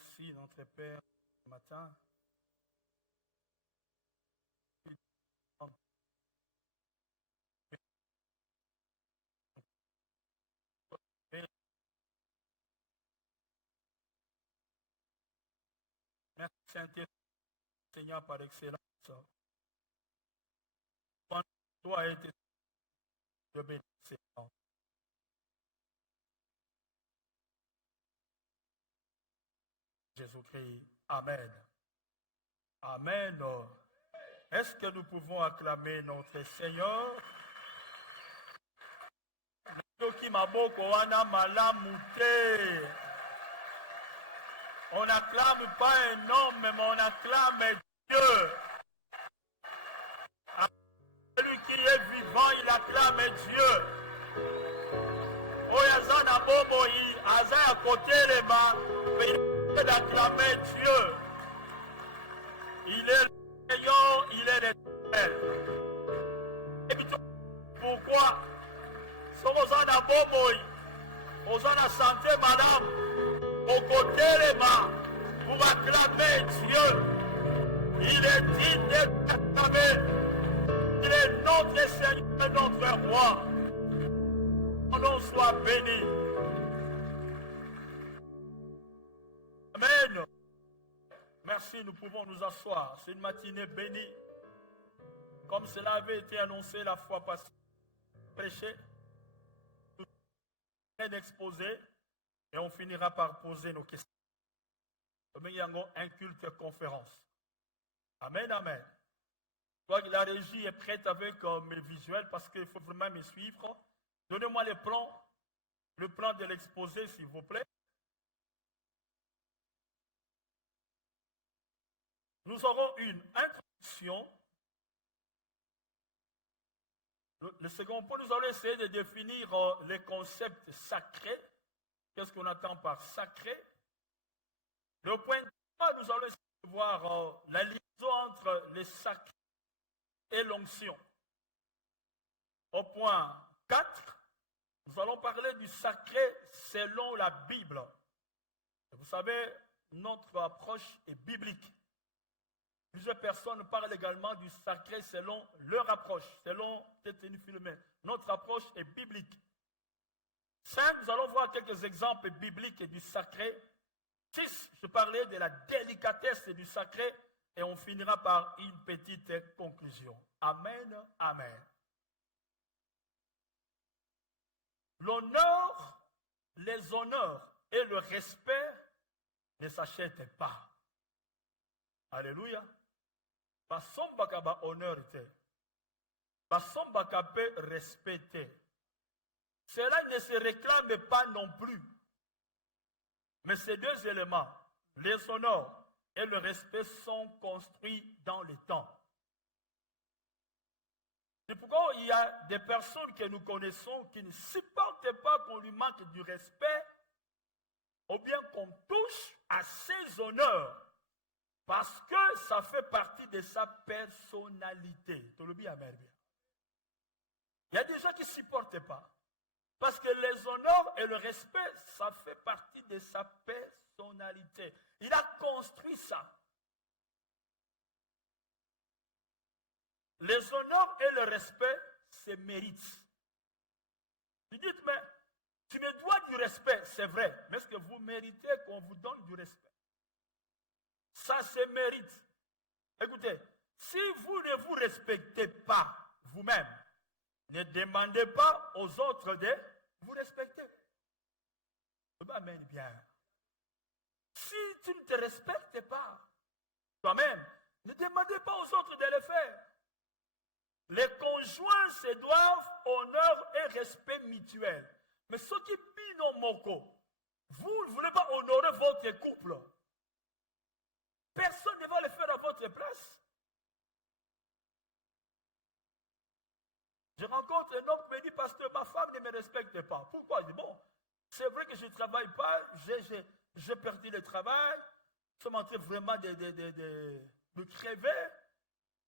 Merci, notre Père, ce matin. Merci, Saint-Seigneur, par excellence. Toi a été de bénédiction. Jésus-Christ. Amen. Amen. Est-ce que nous pouvons acclamer notre Seigneur? On n'acclame pas un homme, mais on acclame Dieu. Celui qui est vivant, il acclame Dieu. Oyazana Bobo, Aza à côté les mains, mais il peut d'acclamer Dieu. Il est le Seigneur, il est l'éternel. Et puis pourquoi? Somozana Bobo, Ozana santé, madame, au côté les mains, pour acclamer Dieu. Il est digne d'être acclamé. Il est notre Seigneur et notre roi. Son nom soit béni. Amen. Merci, nous pouvons nous asseoir. C'est une matinée bénie. Comme cela avait été annoncé la fois passée, prêché, tout est exposé, et on finira par poser nos questions. Il y a un culte conférence. Amen, amen. La régie est prête avec mes visuels parce qu'il faut vraiment me suivre. Donnez-moi le plan de l'exposé, s'il vous plaît. Nous aurons une introduction. Le second point, nous allons essayer de définir les concepts sacrés. Qu'est-ce qu'on entend par sacré? Le point 3, nous allons essayer de voir la liaison entre les sacrés et l'onction. Au point 4, nous allons parler du sacré selon la Bible. Vous savez, notre approche est biblique. Plusieurs personnes parlent également du sacré selon leur approche, selon notre approche est biblique. 5, nous allons voir quelques exemples bibliques du sacré. 6, je parlais de la délicatesse du sacré. Et on finira par une petite conclusion. Amen, amen. L'honneur, les honneurs et le respect ne s'achètent pas. Alléluia. Passombaka ba honneur te. Passombaka peut respecter. Cela ne se réclame pas non plus. Mais ces deux éléments, les honneurs et le respect, sont construits dans le temps. C'est pourquoi il y a des personnes que nous connaissons qui ne supportent pas qu'on lui manque du respect ou bien qu'on touche à ses honneurs parce que ça fait partie de sa personnalité. Il y a des gens qui ne supportent pas parce que les honneurs et le respect, ça fait partie de sa personnalité. Il a construit ça. Les honneurs et le respect se méritent. Vous dites, mais tu me dois du respect, c'est vrai. Mais est-ce que vous méritez qu'on vous donne du respect? Ça se mérite. Écoutez, si vous ne vous respectez pas vous-même, ne demandez pas aux autres de vous respecter. Amen, bien. Si tu ne te respectes pas toi-même, ne demandez pas aux autres de le faire. Les conjoints se doivent honneur et respect mutuel. Mais ceux qui binent moko, vous ne voulez pas honorer votre couple. Personne ne va le faire à votre place. Je rencontre un homme qui me dit, pasteur, ma femme ne me respecte pas. Pourquoi? Je dis, bon, c'est vrai que je ne travaille pas, j'ai perdu le travail, je suis en train vraiment de crever.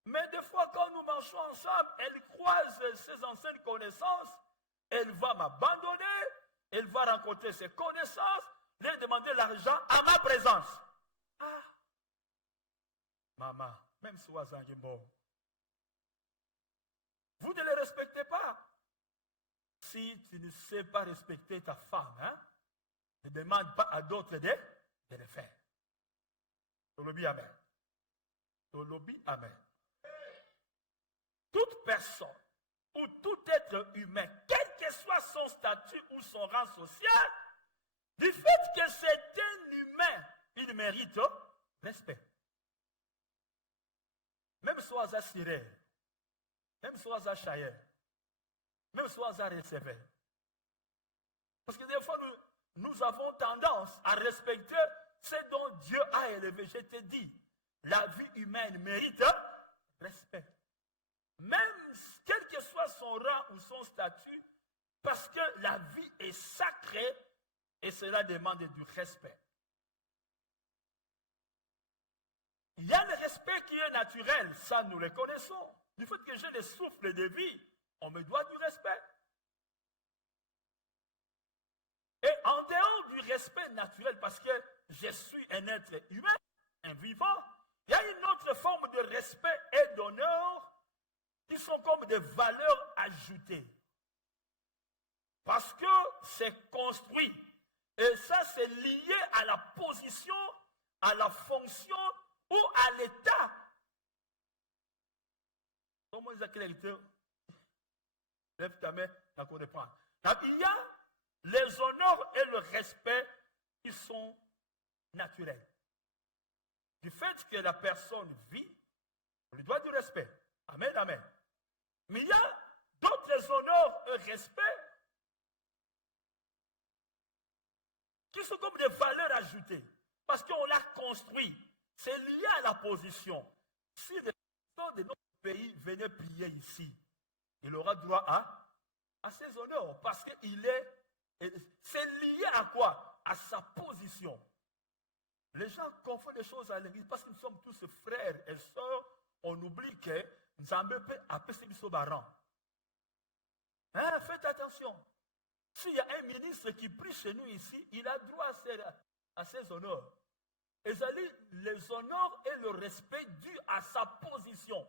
Mais des fois, quand nous marchons ensemble, elle croise ses anciennes connaissances, elle va m'abandonner, elle va rencontrer ses connaissances, lui demander l'argent à ma présence. Ah, maman, même si vous vous ne le respectez pas. Si tu ne sais pas respecter ta femme, ne demande pas à d'autres de le faire. Tolobi amen. Tolobi amen. Toute personne ou tout être humain, quel que soit son statut ou son rang social, du fait que c'est un humain, il mérite respect. Même soit à Siré, même soit à Chayer, même soit à recevoir. Parce que des fois, nous avons tendance à respecter ce dont Dieu a élevé. Je te dis, la vie humaine mérite respect. Même quel que soit son rang ou son statut, parce que la vie est sacrée et cela demande du respect. Il y a le respect qui est naturel, ça nous le connaissons. Du fait que j'ai le souffle de vie, on me doit du respect. Et en dehors du respect naturel, parce que je suis un être humain, un vivant, il y a une autre forme de respect et d'honneur qui sont comme des valeurs ajoutées. Parce que c'est construit. Et ça, c'est lié à la position, à la fonction ou à l'état. Comment ils accélèrent? Lève ta main, la comprends. Il y a les honneurs et le respect qui sont naturels. Du fait que la personne vit, on lui doit du respect. Amen, amen. Mais il y a d'autres honneurs et respects qui sont comme des valeurs ajoutées. Parce qu'on l'a construit. C'est lié à la position. Si les personnes de notre pays venaient prier ici, il aura droit à ses honneurs. Parce que c'est lié à quoi? À sa position. Les gens confondent les choses à l'église parce que nous sommes tous frères et sœurs. On oublie que nous avons appelé ce baran. Faites attention. S'il y a un ministre qui prie chez nous ici, il a droit à ses honneurs. Et ça dit, les honneurs et le respect dû à sa position.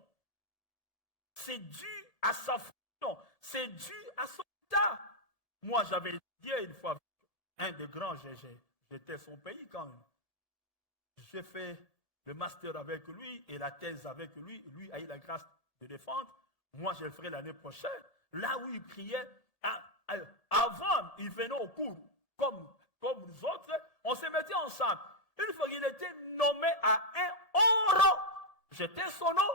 C'est dû à sa fonction. C'est dû à son état. Moi, j'avais dit une fois, un des grands, j'étais son pays quand j'ai fait le master avec lui et la thèse avec lui. Lui a eu la grâce de défendre. Moi, je le ferai l'année prochaine. Là où il priait, avant, il venait au cours, comme nous autres, on se mettait ensemble. Une fois qu'il était nommé à un rang, j'étais son nom,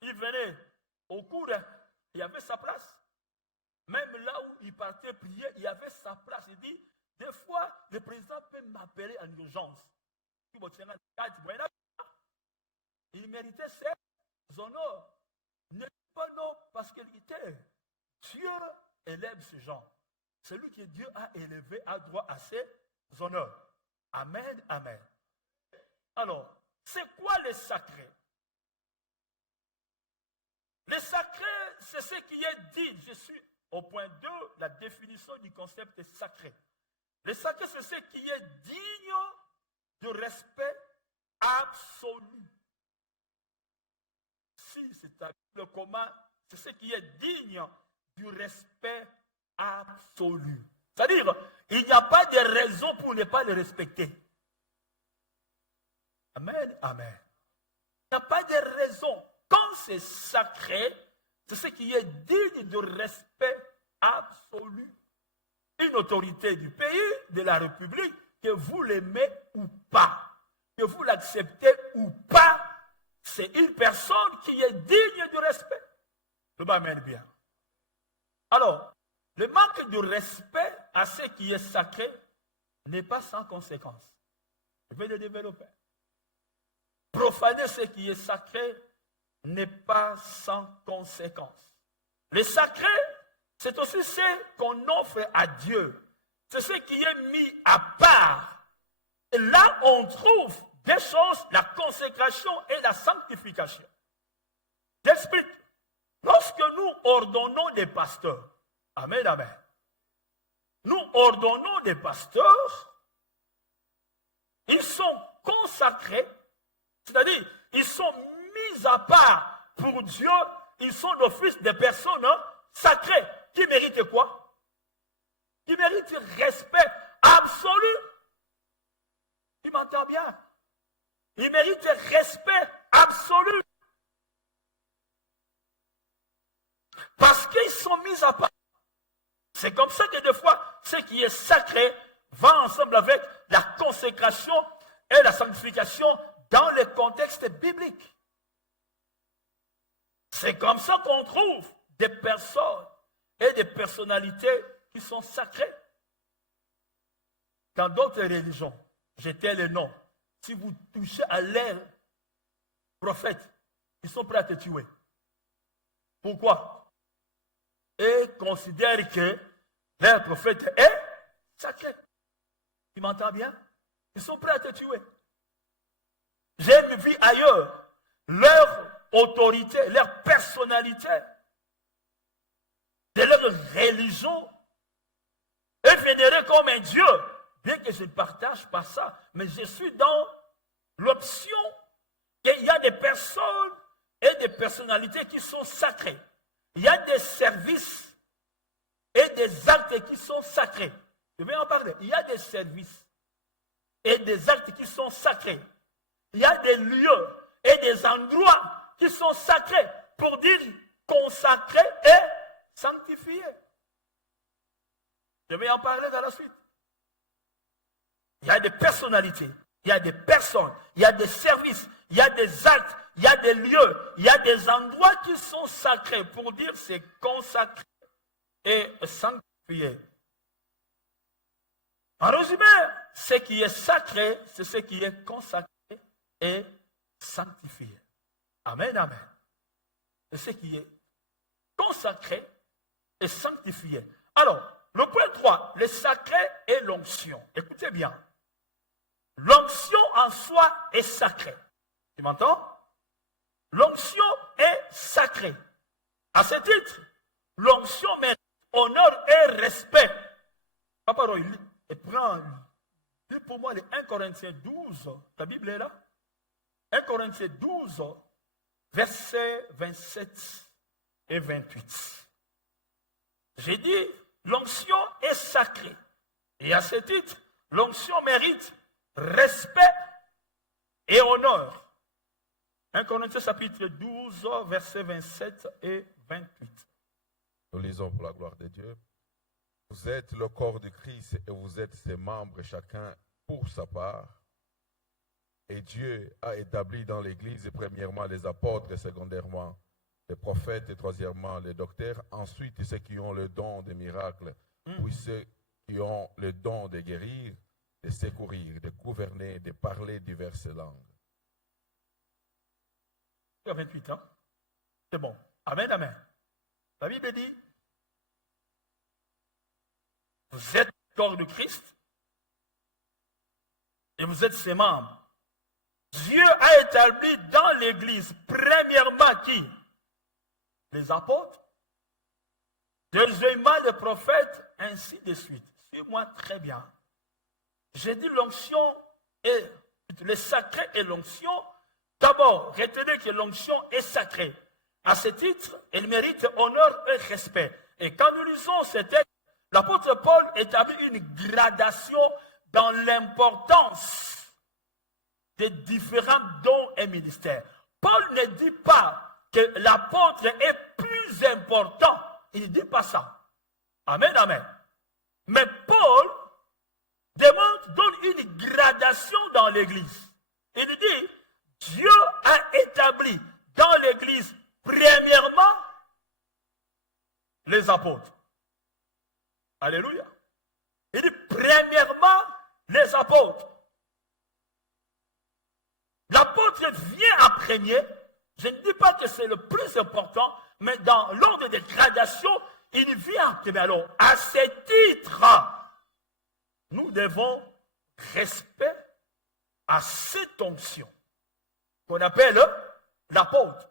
il venait au cours, il y avait sa place. Même là où il partait prier, il y avait sa place. Il dit, des fois, le président peut m'appeler en urgence. Il méritait ses honneurs. Ne dis pas non parce qu'il était. Dieu élève ces gens. Celui que Dieu a élevé a droit à ses honneurs. Amen, amen. Alors, c'est quoi le sacré? Le sacré, c'est ce qui est dit. Je suis au point 2, la définition du concept est sacré. Le sacré, c'est ce qui est digne de respect absolu. Si c'est le commun, c'est ce qui est digne du respect absolu. C'est-à-dire, il n'y a pas de raison pour ne pas le respecter. Amen, amen. Il n'y a pas de raison. Quand c'est sacré, c'est ce qui est digne de respect absolu. Une autorité du pays, de la République, que vous l'aimez ou pas, que vous l'acceptez ou pas, c'est une personne qui est digne de respect. Le m'amène bien. Alors, le manque de respect à ce qui est sacré n'est pas sans conséquence. Je vais le développer. Profaner ce qui est sacré n'est pas sans conséquence. Le sacré, c'est aussi ce qu'on offre à Dieu. C'est ce qui est mis à part. Et là, on trouve des choses, la consécration et la sanctification. J'explique. Lorsque nous ordonnons des pasteurs, amen, amen. Nous ordonnons des pasteurs, ils sont consacrés, c'est-à-dire ils sont mis à part pour Dieu, ils sont d'office des personnes sacrées qui méritent quoi? Qui méritent respect absolu. Tu m'entends bien? Ils méritent respect absolu. Parce qu'ils sont mis à part. C'est comme ça que des fois, ce qui est sacré va ensemble avec la consécration et la sanctification dans le contexte biblique. C'est comme ça qu'on trouve des personnes et des personnalités qui sont sacrées. Dans d'autres religions, j'étais le nom. Si vous touchez à leurs prophètes, ils sont prêts à te tuer. Pourquoi? Et considèrent que leur prophète est sacré. Tu m'entends bien? Ils sont prêts à te tuer. J'ai vu ailleurs leur autorité, leur personnalité, de leur religion est vénérée comme un Dieu. Bien que je ne partage pas ça, mais je suis dans l'option qu'il y a des personnes et des personnalités qui sont sacrées. Il y a des services et des actes qui sont sacrés. Je vais en parler. Il y a des services et des actes qui sont sacrés. Il y a des lieux et des endroits qui sont sacrés pour dire consacrés et sanctifiés. Je vais en parler dans la suite. Il y a des personnalités, il y a des personnes, il y a des services, il y a des actes, il y a des lieux, il y a des endroits qui sont sacrés pour dire c'est consacré et sanctifié. En résumé, ce qui est sacré, c'est ce qui est consacré et sanctifié. Amen, amen. C'est ce qui est consacré et sanctifié. Alors, le point 3, le sacré et l'onction. Écoutez bien. L'onction en soi est sacrée. Tu m'entends? L'onction est sacrée. À ce titre, l'onction mérite honneur et respect. Papa Roy, lis pour moi les 1 Corinthiens 12. Ta Bible est là? 1 Corinthiens 12, versets 27 et 28. J'ai dit, l'onction est sacrée. Et à ce titre, l'onction mérite respect et honneur. 1 Corinthiens chapitre 12, versets 27 et 28. Nous lisons pour la gloire de Dieu. Vous êtes le corps de Christ et vous êtes ses membres, chacun pour sa part. Et Dieu a établi dans l'Église, premièrement les apôtres, et secondairement les prophètes, et troisièmement les docteurs, ensuite ceux qui ont le don des miracles, puis ceux qui ont le don de guérir, de secourir, de gouverner, de parler diverses langues. 28 ans. C'est bon. Amen, amen. La Bible dit, vous êtes le corps de Christ et vous êtes ses membres. Dieu a établi dans l'Église, premièrement qui? Les apôtres, deuxièmement les prophètes, ainsi de suite. Suis-moi très bien. J'ai dit l'onction et le sacré et l'onction. D'abord, retenez que l'onction est sacrée. À ce titre, elle mérite honneur et respect. Et quand nous lisons ce texte, l'apôtre Paul établit une gradation dans l'importance des différents dons et ministères. Paul ne dit pas que l'apôtre est plus important. Il ne dit pas ça. Amen, amen. Mais Paul donne une gradation dans l'Église. Il dit, Dieu a établi dans l'Église, premièrement, les apôtres. Alléluia. Il dit, premièrement, les apôtres. L'apôtre vient en premier. Je ne dis pas que c'est le plus important, mais dans l'ordre des gradations, il vient en premier. Alors, à ce titre, nous devons respect à cette onction qu'on appelle l'apôtre.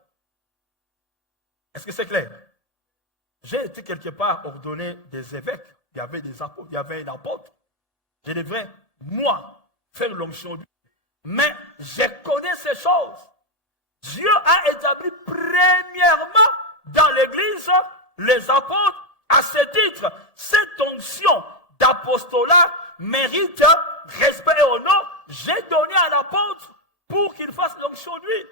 Est-ce que c'est clair? J'ai été quelque part ordonné des évêques. Il y avait des apôtres, il y avait un apôtre. Je devrais, moi, faire l'onction d'huile. Mais je connais ces choses. Dieu a établi premièrement dans l'Église les apôtres. À ce titre, cette onction d'apostolat mérite respect et honneur. J'ai donné à l'apôtre pour qu'il fasse l'onction d'huile.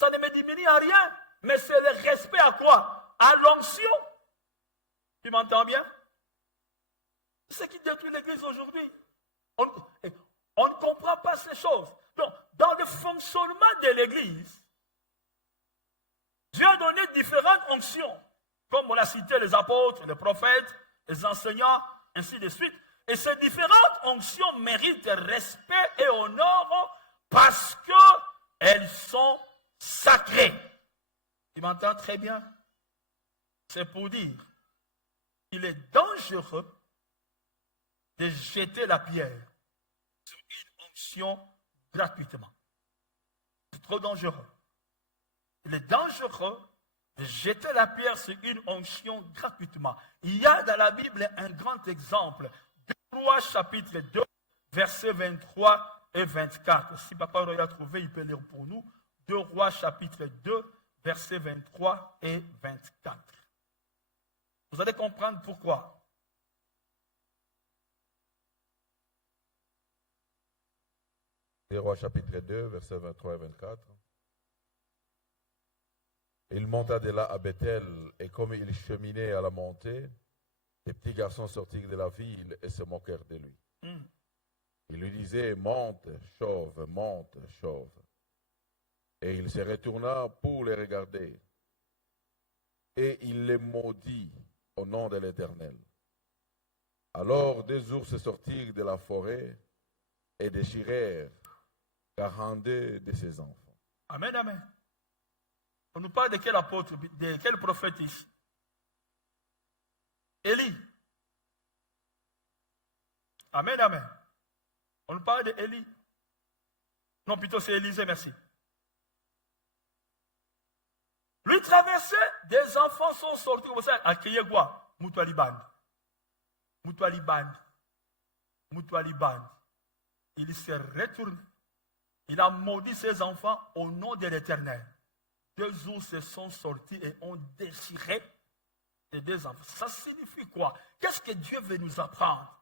Ça ne me diminue à rien, mais c'est le respect à quoi? À l'onction. Tu m'entends bien? C'est ce qui détruit l'Église aujourd'hui. On ne comprend pas ces choses. Donc, dans le fonctionnement de l'Église, Dieu a donné différentes onctions. Comme on l'a cité, les apôtres, les prophètes, les enseignants, ainsi de suite. Et ces différentes onctions méritent respect et honneur parce qu'elles sont sacrées. Tu m'entends très bien? C'est pour dire qu'il est dangereux de jeter la pierre sur une onction gratuitement. C'est trop dangereux. Il est dangereux de jeter la pierre sur une onction gratuitement. Il y a dans la Bible un grand exemple. 2 Rois chapitre 2, versets 23 et 24. Si Papa Roy a trouvé, il peut lire pour nous. 2 Rois chapitre 2, versets 23 et 24. Vous allez comprendre pourquoi. Les Rois chapitre 2, versets 23 et 24. Il monta de là à Bethel, et comme il cheminait à la montée, les petits garçons sortirent de la ville et se moquèrent de lui. Ils lui disaient, monte, chauve, monte, chauve. Et il se retourna pour les regarder. Et il les maudit au nom de l'Éternel. Alors 2 ours sortirent de la forêt et déchirèrent 42 de ses enfants. Amen, amen. On nous parle de quel apôtre, de quel prophète ici? Élie. Amen, amen. On nous parle d'Élie. Non, plutôt c'est Élisée, merci. Lui traversait, des enfants sont sortis comme ça, à crier quoi? Moutoualiban. Moutoualiban. Moutoualiban. Il se retourne. Il a maudit ses enfants au nom de l'Éternel. 2 ours se sont sortis et ont déchiré les 2 enfants. Ça signifie quoi? Qu'est-ce que Dieu veut nous apprendre?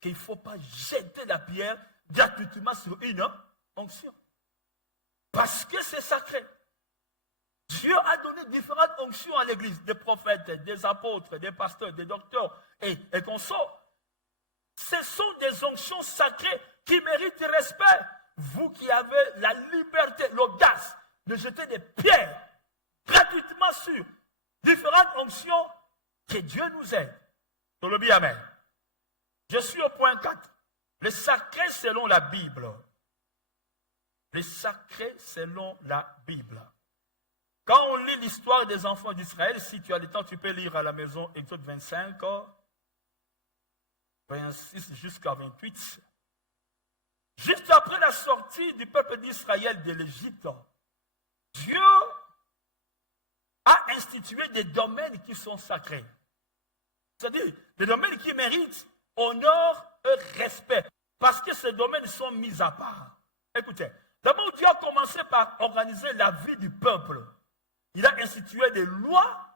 Qu'il ne faut pas jeter la pierre gratuitement sur une onction. Parce que c'est sacré. Dieu a donné différentes onctions à l'Église, des prophètes, des apôtres, des pasteurs, des docteurs et consorts. Ce sont des onctions sacrées qui méritent respect. Vous qui avez la liberté, l'audace de jeter des pierres gratuitement sur différentes onctions, que Dieu nous aide. Dans le bien, amen. Je suis au point 4. Le sacré selon la Bible. Le sacré selon la Bible. Quand on lit l'histoire des enfants d'Israël, si tu as le temps, tu peux lire à la maison Exode 25, 26 jusqu'à 28. Juste après la sortie du peuple d'Israël de l'Égypte, Dieu a institué des domaines qui sont sacrés. C'est-à-dire des domaines qui méritent honneur et respect. Parce que ces domaines sont mis à part. Écoutez, d'abord Dieu a commencé par organiser la vie du peuple. Il a institué des lois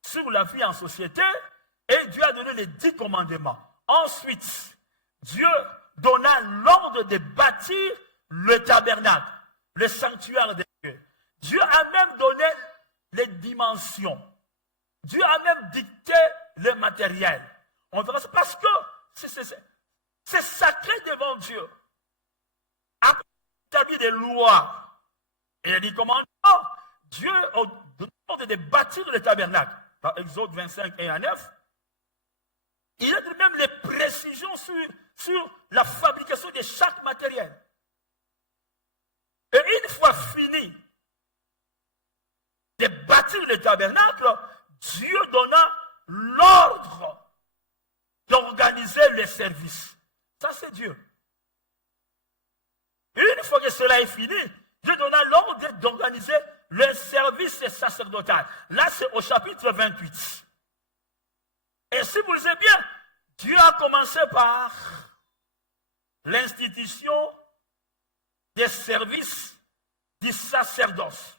sur la vie en société et Dieu a donné les 10 commandements. Ensuite, Dieu donna l'ordre de bâtir le tabernacle, le sanctuaire de Dieu. Dieu a même donné les dimensions. Dieu a même dicté le matériel. On verra ça parce que c'est sacré devant Dieu. Après établir des lois et des commandements, Dieu a donné l'ordre de bâtir le tabernacle. Dans Exode 25, 1 à 9, il a donné même les précisions sur la fabrication de chaque matériel. Et une fois fini de bâtir le tabernacle, Dieu donna l'ordre d'organiser les services. Ça, c'est Dieu. Une fois que cela est fini, Dieu donna l'ordre d'organiser le service sacerdotal. Là, c'est au chapitre 28. Et si vous le savez bien, Dieu a commencé par l'institution des services du sacerdoce.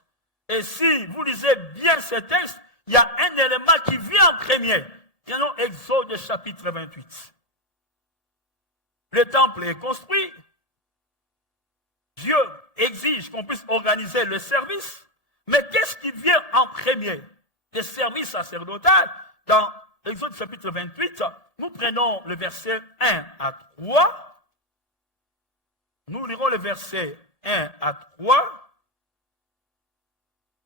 Et si vous lisez bien ce texte, il y a un élément qui vient en premier. Prenons Exode chapitre 28. Le temple est construit. Dieu exige qu'on puisse organiser le service. Mais qu'est-ce qui vient en premier? Le service sacerdotal. Dans Exode chapitre 28, nous prenons le verset 1 à 3. Nous lirons le verset 1 à 3.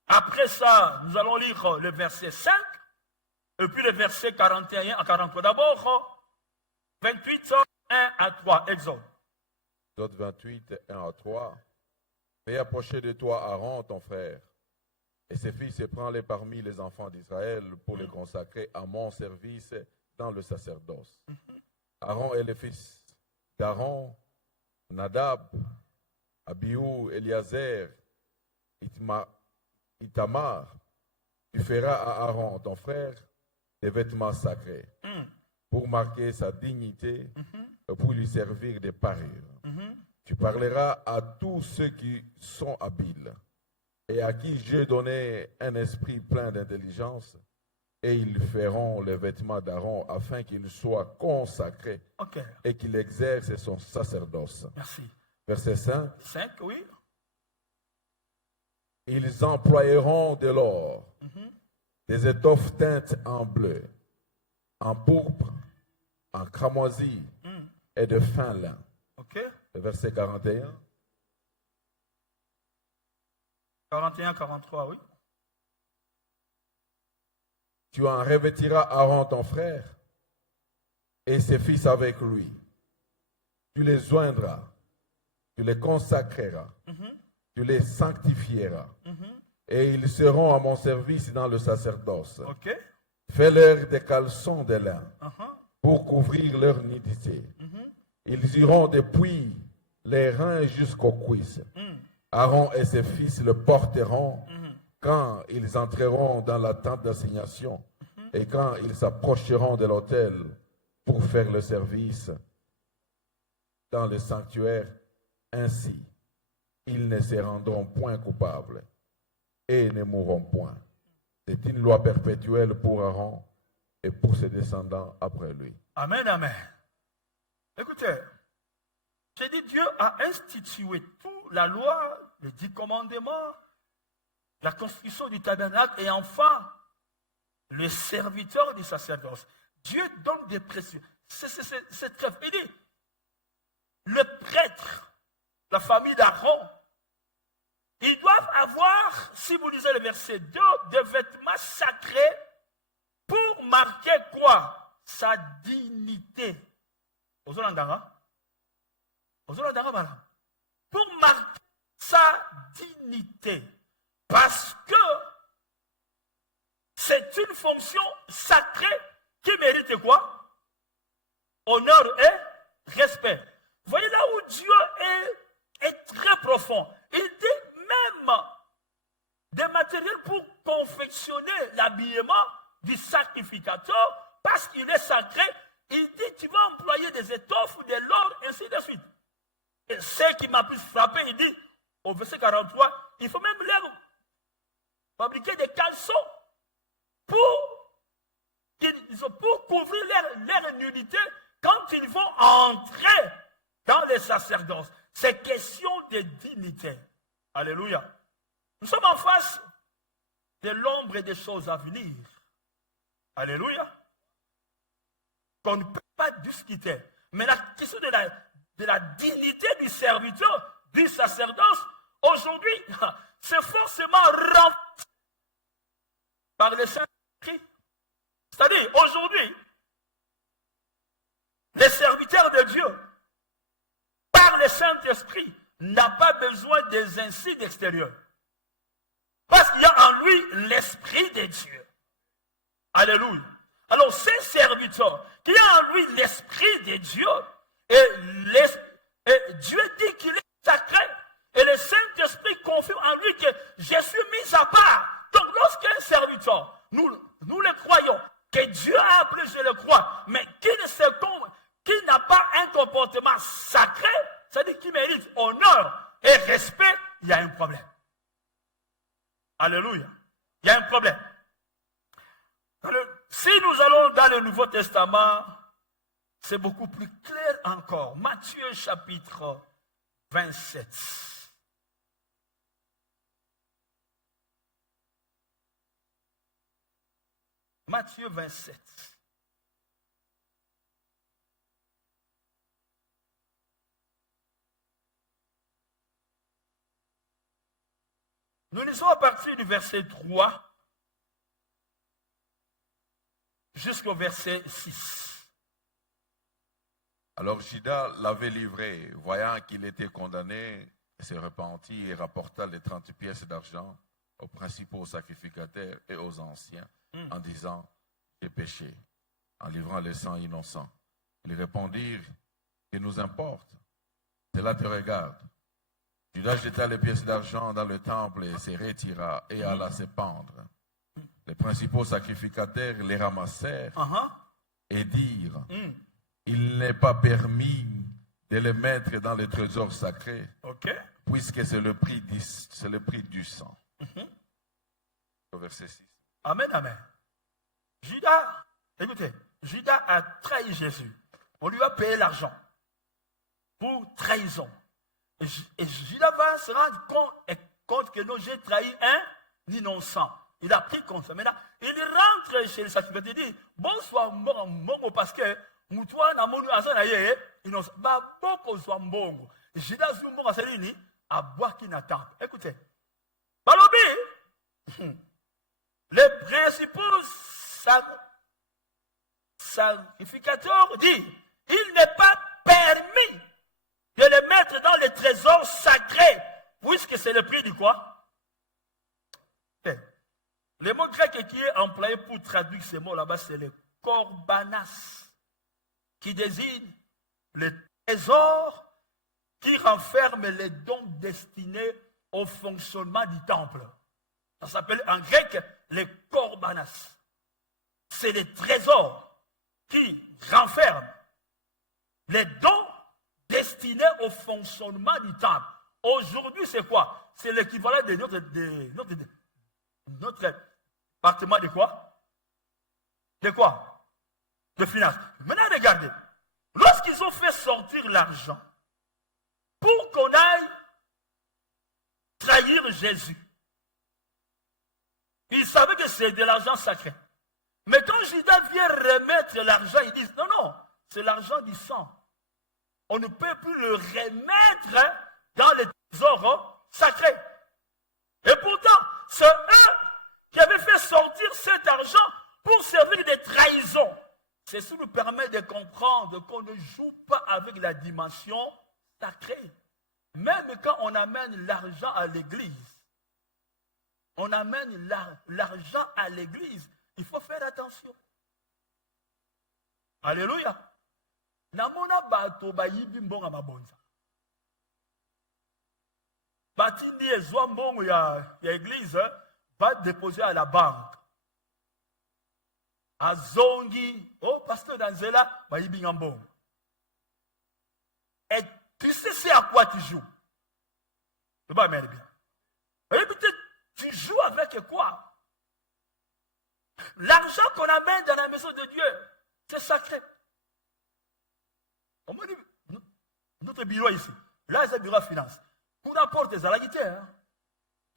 Après ça, nous allons lire le verset 5. Et puis le verset 41 à 43. D'abord, 28, 1 à 3. Exode. Exode 28, 1 à 3. Fais approcher de toi Aaron, ton frère, et ses fils, et prends-les parmi les enfants d'Israël pour les consacrer à mon service dans le sacerdoce. Aaron et les fils d'Aaron, Nadab, Abihu, Eliezer, Itamar, tu feras à Aaron, ton frère, des vêtements sacrés pour marquer sa dignité et pour lui servir de parure. Tu parleras à tous ceux qui sont habiles et à qui j'ai donné un esprit plein d'intelligence, et ils feront les vêtements d'Aaron afin qu'il soit consacré et qu'il exerce son sacerdoce. Merci. Verset 5. 5, oui. Ils emploieront de l'or, des étoffes teintes en bleu, en pourpre, en cramoisi et de fin lin. Verset 41. 41, 43, oui. Tu en revêtiras Aaron ton frère et ses fils avec lui. Tu les oindras, tu les consacreras, tu les sanctifieras, et ils seront à mon service dans le sacerdoce. Fais-leur des caleçons de lin pour couvrir leur nudité. Ils iront depuis les reins jusqu'aux cuisses. Aaron et ses fils le porteront quand ils entreront dans la tente d'assignation et quand ils s'approcheront de l'autel pour faire le service dans le sanctuaire. Ainsi, ils ne se rendront point coupables et ne mourront point. C'est une loi perpétuelle pour Aaron et pour ses descendants après lui. Amen, amen. Écoutez, j'ai dit Dieu a institué toute la loi, les 10 commandements, la construction du tabernacle et enfin le serviteur du sacerdoce. Dieu donne des précieux. C'est très. Il dit, le prêtre, la famille d'Aaron, ils doivent avoir, si vous lisez le verset 2, des vêtements sacrés pour marquer quoi? Sa dignité. Pour marquer sa dignité. Parce que c'est une fonction sacrée qui mérite quoi? Honneur et respect. Vous voyez là où Dieu est très profond. Il dit même des matériels pour confectionner l'habillement du sacrificateur, parce qu'il est sacré. Il dit, tu vas employer des étoffes, de l'or, ainsi de suite. Et ce qui m'a plus frappé, il dit, au verset 43, il faut même leur fabriquer des caleçons pour couvrir leur nudité quand ils vont entrer dans les sacerdoces. C'est question de dignité. Alléluia. Nous sommes en face de l'ombre et des choses à venir. Alléluia. Qu'on ne peut pas discuter. Mais la question de la dignité du serviteur, du sacerdoce, aujourd'hui, c'est forcément renforcé par le Saint-Esprit. C'est-à-dire, aujourd'hui, les serviteurs de Dieu, par le Saint-Esprit, n'a pas besoin des insignes extérieurs. Parce qu'il y a en lui l'Esprit de Dieu. Alléluia. Alors, ces serviteurs qui ont en lui l'Esprit de Dieu, et Dieu dit qu'il est sacré, et le Saint-Esprit confirme en lui que je suis mis à part. Donc, lorsqu'un serviteur, nous le croyons, que Dieu a appelé, je le crois, mais qui n'a pas un comportement sacré, c'est-à-dire qui mérite honneur et respect, il y a un problème. Alléluia. Il y a un problème. Si nous allons dans le Nouveau Testament, c'est beaucoup plus clair encore. Matthieu chapitre 27. Matthieu 27. Nous lisons à partir du verset 3 jusqu'au verset 6. Alors Judas l'avait livré, voyant qu'il était condamné, il se repentit et rapporta les 30 pièces d'argent aux principaux sacrificateurs et aux anciens, en disant, j'ai péché, en livrant les sangs innocents. Ils répondirent, que nous importe, cela te regarde. Judas jeta les pièces d'argent dans le temple et se retira et alla se pendre. Les principaux sacrificateurs les ramassèrent et dirent, il n'est pas permis de les mettre dans le trésor sacré, puisque c'est le prix du sang. Au verset 6. Amen, amen. Judas, écoutez, Judas a trahi Jésus. On lui a payé l'argent pour trahison. Et Judas va se rendre compte que non, j'ai trahi un innocent. Il a pris compte. Maintenant, il rentre chez le sacrificateur et dit, bonsoir, mbongo, parce que Moutoua n'a monu azanaye, innocent. Ba boko soit mbongo. Judas zumbongo asalini, a boire qui n'attend. Écoutez. Balobi, les principaux sacrificateurs disent, il n'est pas permis de les mettre dans les trésors sacrés, puisque c'est le prix du quoi? Le mot grec qui est employé pour traduire ces mots là-bas, c'est le korbanas, qui désigne les trésors qui renferment les dons destinés au fonctionnement du temple. Ça s'appelle en grec les korbanas. C'est les trésors qui renferment les dons destinés au fonctionnement du temple. Aujourd'hui, c'est quoi? C'est l'équivalent de notre département de quoi? De quoi? De finances. Maintenant, regardez. Lorsqu'ils ont fait sortir l'argent pour qu'on aille trahir Jésus, ils savaient que c'est de l'argent sacré. Mais quand Judas vient remettre l'argent, ils disent, non, non, c'est l'argent du sang. On ne peut plus le remettre dans les trésors sacrés. Et pourtant, c'est eux qui avaient fait sortir cet argent pour servir de trahison. C'est ce qui nous permet de comprendre qu'on ne joue pas avec la dimension sacrée. Même quand on amène l'argent à l'église, il faut faire attention. Alléluia. Namona bato bayibi mbonga mabonza. Batindi ezwa mbongo ya église va déposer à la banque. Azongi, oh pasteur Danzela, bayibi mbongo. Et tu sais c'est à quoi tu joues. Tu vas bien. Et peut-être tu joues avec quoi? L'argent qu'on amène dans la maison de Dieu, c'est sacré. On me dit, notre bureau ici, là c'est le bureau de finance. Pour apporter des alaguités,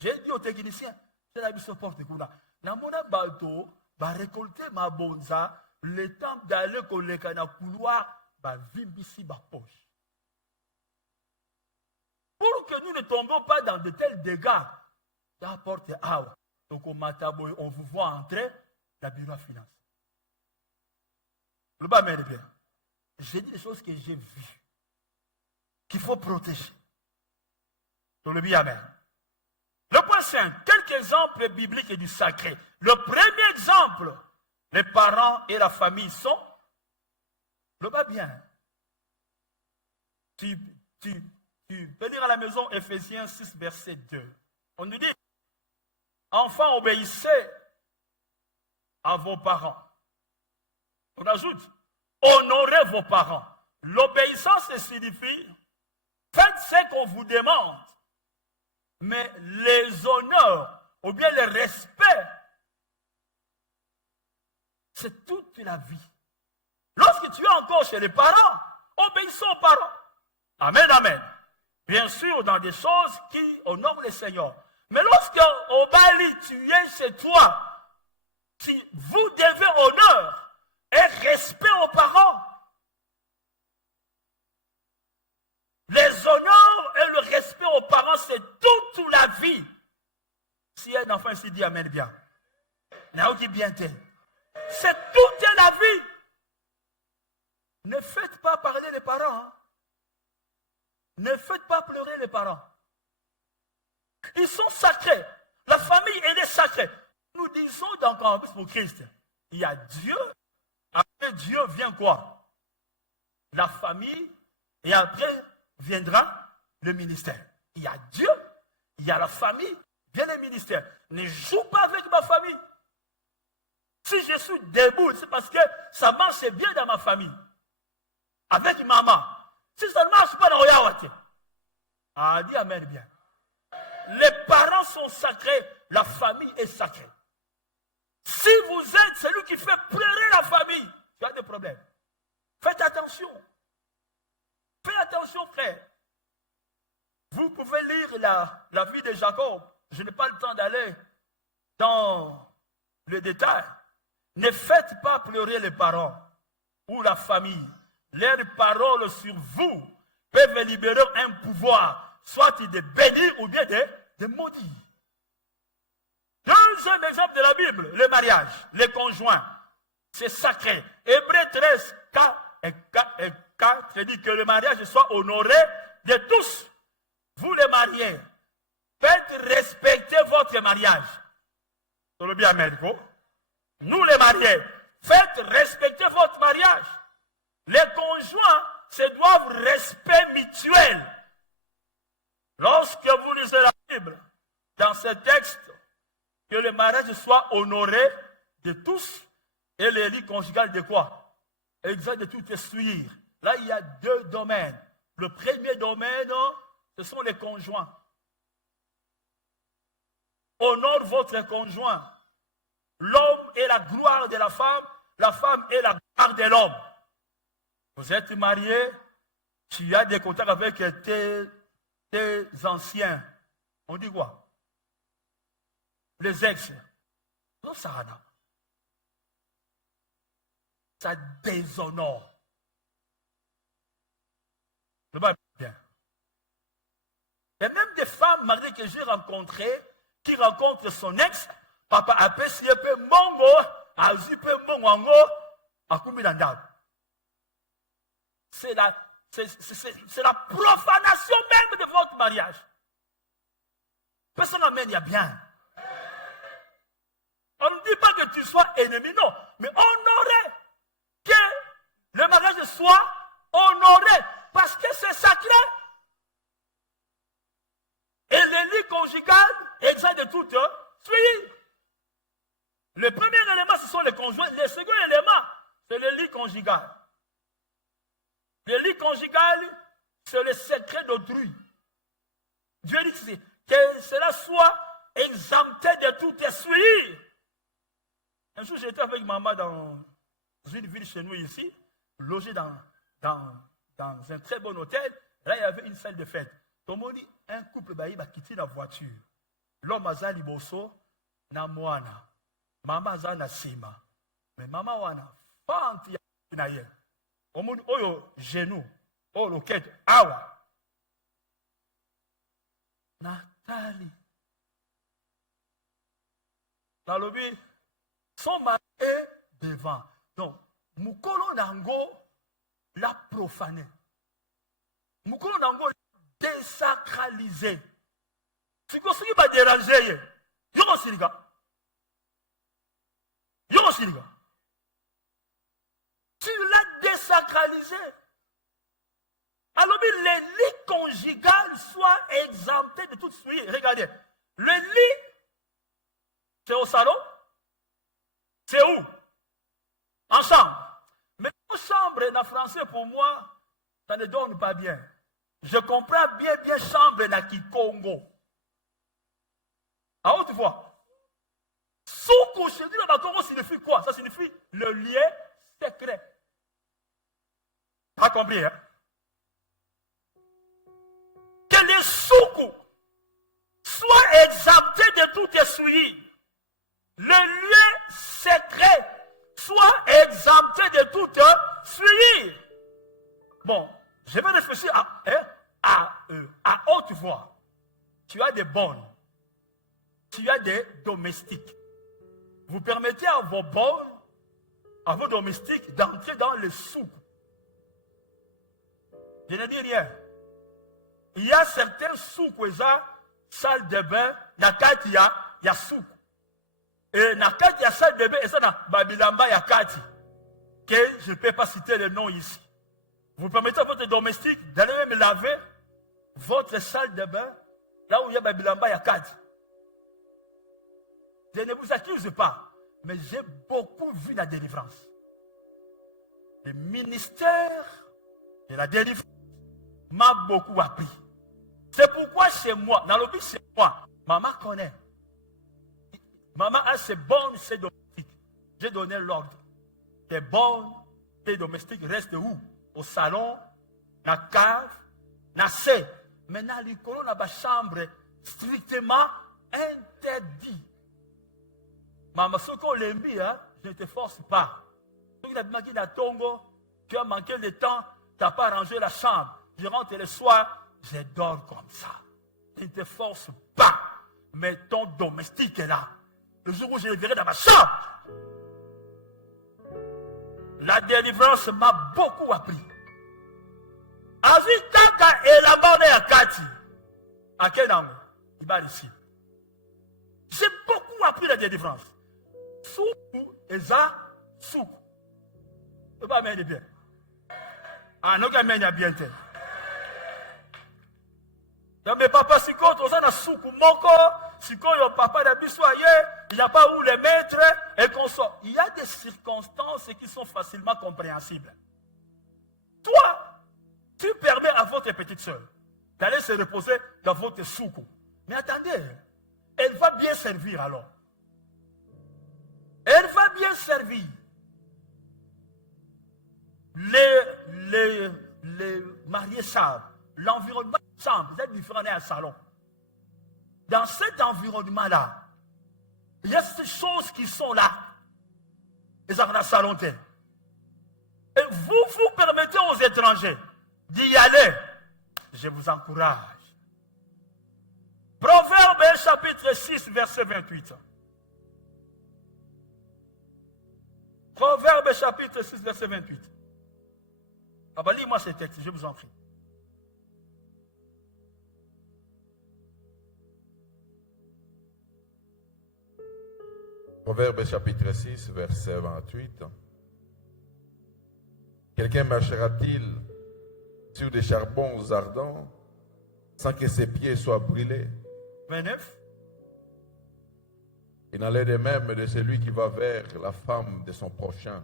j'ai dit aux techniciens, c'est la mission porte Kuna. Namona bateau va récolter ma bonza, le temps d'aller collecter dans le couloir, va vimbisi ma poche. Pour que nous ne tombions pas dans de tels dégâts, ça apporte awa. Donc au Mataboy, on vous voit entrer dans le bureau de finance. Le bas mène bien. J'ai dit des choses que j'ai vues, qu'il faut protéger. Dans le bien amen. Le point 5, quelques exemples bibliques du sacré. Le premier exemple, les parents et la famille sont le bas bien. Tu peux lire à la maison Ephésiens 6, verset 2. On nous dit, enfants, obéissez à vos parents. On ajoute, honorez vos parents. L'obéissance signifie, faites ce qu'on vous demande Mais les honneurs, ou bien le respect, c'est toute la vie. Lorsque tu es encore chez les parents, obéissons aux parents. Amen, amen. Bien sûr, dans des choses qui honorent le Seigneur. Mais lorsque au Bali, tu es chez toi, si vous devez honneur et respect aux parents, les honneurs et le respect aux parents, c'est toute la vie. Si un enfant ici dit Amen bien, c'est toute la vie. Ne faites pas parler les parents. Hein. Ne faites pas pleurer les parents. Ils sont sacrés. La famille, elle est sacrée. Nous disons dans Campus pour Christ, il y a Dieu. Après Dieu vient quoi? La famille. Et après viendra le ministère. Il y a Dieu, il y a la famille, vient le ministère. Ne joue pas avec ma famille. Si je suis debout, c'est parce que ça marche bien dans ma famille. Avec maman. Si ça ne marche pas dans Oyawate. Ah, dis Amen bien. Les parents sont sacrés, la famille est sacrée. Si vous êtes celui qui fait pleurer la famille, tu as des problèmes. Faites attention. Faites attention, frère. Vous pouvez lire la vie de Jacob. Je n'ai pas le temps d'aller dans le détail. Ne faites pas pleurer les parents ou la famille. Leurs paroles sur vous peuvent libérer un pouvoir, soit de bénir ou bien de maudire. Deuxième exemple de la Bible, le mariage, les conjoints. C'est sacré. Hébreux 13, 4 dit que le mariage soit honoré de tous. Vous les mariés, faites respecter votre mariage. C'est le bien, Merco. Nous les mariés, faites respecter votre mariage. Les conjoints se doivent respect mutuel. Lorsque vous lisez la Bible, dans ce texte, que le mariage soit honoré de tous et les lits conjugales de quoi? Exact, de tout essuyer. Là, il y a deux domaines. Le premier domaine, ce sont les conjoints. Honore votre conjoint. L'homme est la gloire de la femme est la gloire de l'homme. Vous êtes marié, tu as des contacts avec tes anciens. On dit quoi? Les ex. Non, ça déshonore. Le Bible est bien. Il y a même des femmes mariées que j'ai rencontrées qui rencontrent son ex. Papa appelle si elle peut mongo, azupe mongo, akumi dandab. C'est la profanation même de votre mariage. Personne n'amène, il y a bien. On ne dit pas que tu sois ennemi, non. Mais honorer. Que le mariage soit honoré. Parce que c'est sacré. Et le lit conjugal, exact de tout, suivi. Le premier élément, ce sont les conjoints. Le second élément, c'est le lit conjugal. Le lit conjugal, c'est le secret d'autrui. Dieu dit que cela soit exempté de tout essuie. Un jour, j'étais avec maman dans une ville chez nous ici, logé dans un très bon hôtel. Là, il y avait une salle de fête. Tout le monde dit, un couple va quitter la voiture. L'homme a liboso, na moana. Maman a na sima. Mais maman wana, fanti na ye. Au monde, oyo, genou, oh, loquette, awa. Nathalie. Dans le but, son mari est devant. Donc, Mukolo Nango l'a profané. Mukolo Nango l'a désacralisé. C'est ce qui va déranger. Yoko Siriga. Yoko Siriga. Tu l'as désacralisé. Alors, les lits conjugales soient exemptés de toute suite. Regardez. Le lit, c'est au salon. C'est où? En chambre. Mais en chambre, en français, pour moi, ça ne donne pas bien. Je comprends bien chambre na Kikongo. À haute voix. Soukou, chez nous, dans Congo, signifie quoi? Ça signifie le lien secret. Pas compris, hein? Que les soukou soient exemptés de tout souillure. Le lieu secret soit exempté de toute souillure. Bon, je vais réfléchir à haute voix. Tu as des bonnes, tu as des domestiques. Vous permettez à vos bonnes, à vos domestiques d'entrer dans le souk. Je ne dis rien. Il y a certains souks, salle de bain, il y a souk. Et nakati ya salle de bain, et ça na Babilamba Yakati, que je ne peux pas citer le nom ici. Vous permettez à votre domestique d'aller même laver votre salle de bain, là où il y a Babilamba Yakati. Je ne vous accuse pas, mais j'ai beaucoup vu la délivrance. Le ministère de la délivrance m'a beaucoup appris. C'est pourquoi chez moi, dans le but chez moi, maman connaît. Maman a ses bonnes, ses domestiques. J'ai donné l'ordre. Les bonnes, les domestiques restent où? Au salon, dans la cave, dans la serre. Maintenant, les colons dans la chambre strictement interdit. Maman, ce qu'on l'aime, je ne te force pas. Tu as manqué de temps, tu n'as pas rangé la chambre. Je rentre le soir, je dors comme ça. Je ne te force pas. Mais ton domestique est là. Le jour où je le verrai dans ma chambre, la délivrance m'a beaucoup appris. Avis Kaka et la bonne à Kati. À quel âme? Il va ici. J'ai beaucoup appris la délivrance. Soukou et za soukou. Tu vas m'aider bien. Ah, non, qu'à m'aider bien. Mais papa, si quand on a soukou moko, si quand le papa n'a plus soigné, il n'y a pas où les mettre et qu'on sort. Il y a des circonstances qui sont facilement compréhensibles. Toi, tu permets à votre petite soeur d'aller se reposer dans votre soukou. Mais attendez, elle va bien servir alors. Elle va bien servir. Les mariés savent. L'environnement chambre, vous êtes différent d'un salon. Dans cet environnement-là, il y a ces choses qui sont là. Et ça, on a salon. Et vous permettez aux étrangers d'y aller. Je vous encourage. Proverbe chapitre 6, verset 28. Proverbe chapitre 6, verset 28. Ah ben, lis-moi ce texte, je vous en prie. Proverbe chapitre 6, verset 28. Quelqu'un marchera-t-il sur des charbons ardents sans que ses pieds soient brûlés? 29. Il en est de même de celui qui va vers la femme de son prochain.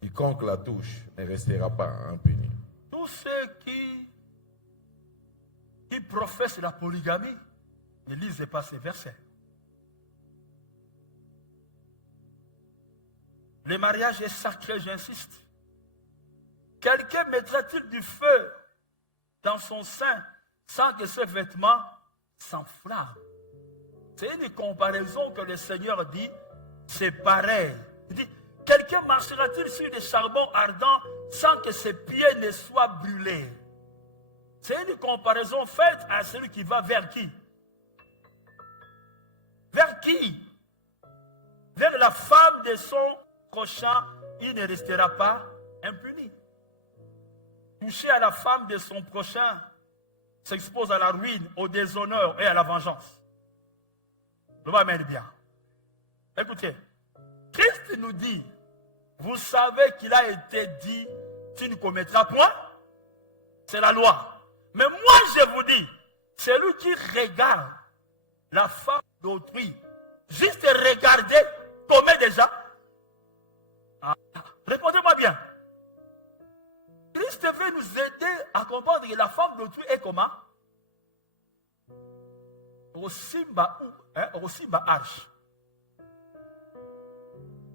Quiconque la touche ne restera pas impuni. Tous ceux qui professent la polygamie ne lisent pas ces versets. Le mariage est sacré, j'insiste. Quelqu'un mettra-t-il du feu dans son sein sans que ses vêtements s'enflamment? C'est une comparaison que le Seigneur dit, c'est pareil. Il dit, quelqu'un marchera-t-il sur des charbons ardents sans que ses pieds ne soient brûlés? C'est une comparaison faite à celui qui va vers qui? Vers qui? Vers la femme de son prochain, il ne restera pas impuni. Toucher à la femme de son prochain s'expose à la ruine, au déshonneur et à la vengeance. Le va mettre bien. Écoutez, Christ nous dit, vous savez qu'il a été dit, tu ne commettras point. C'est la loi. Mais moi je vous dis, celui qui regarde la femme d'autrui, juste regarder, commet déjà. Répondez-moi bien. Christ veut nous aider à comprendre que la femme d'autrui est comment? Rosimba Arche.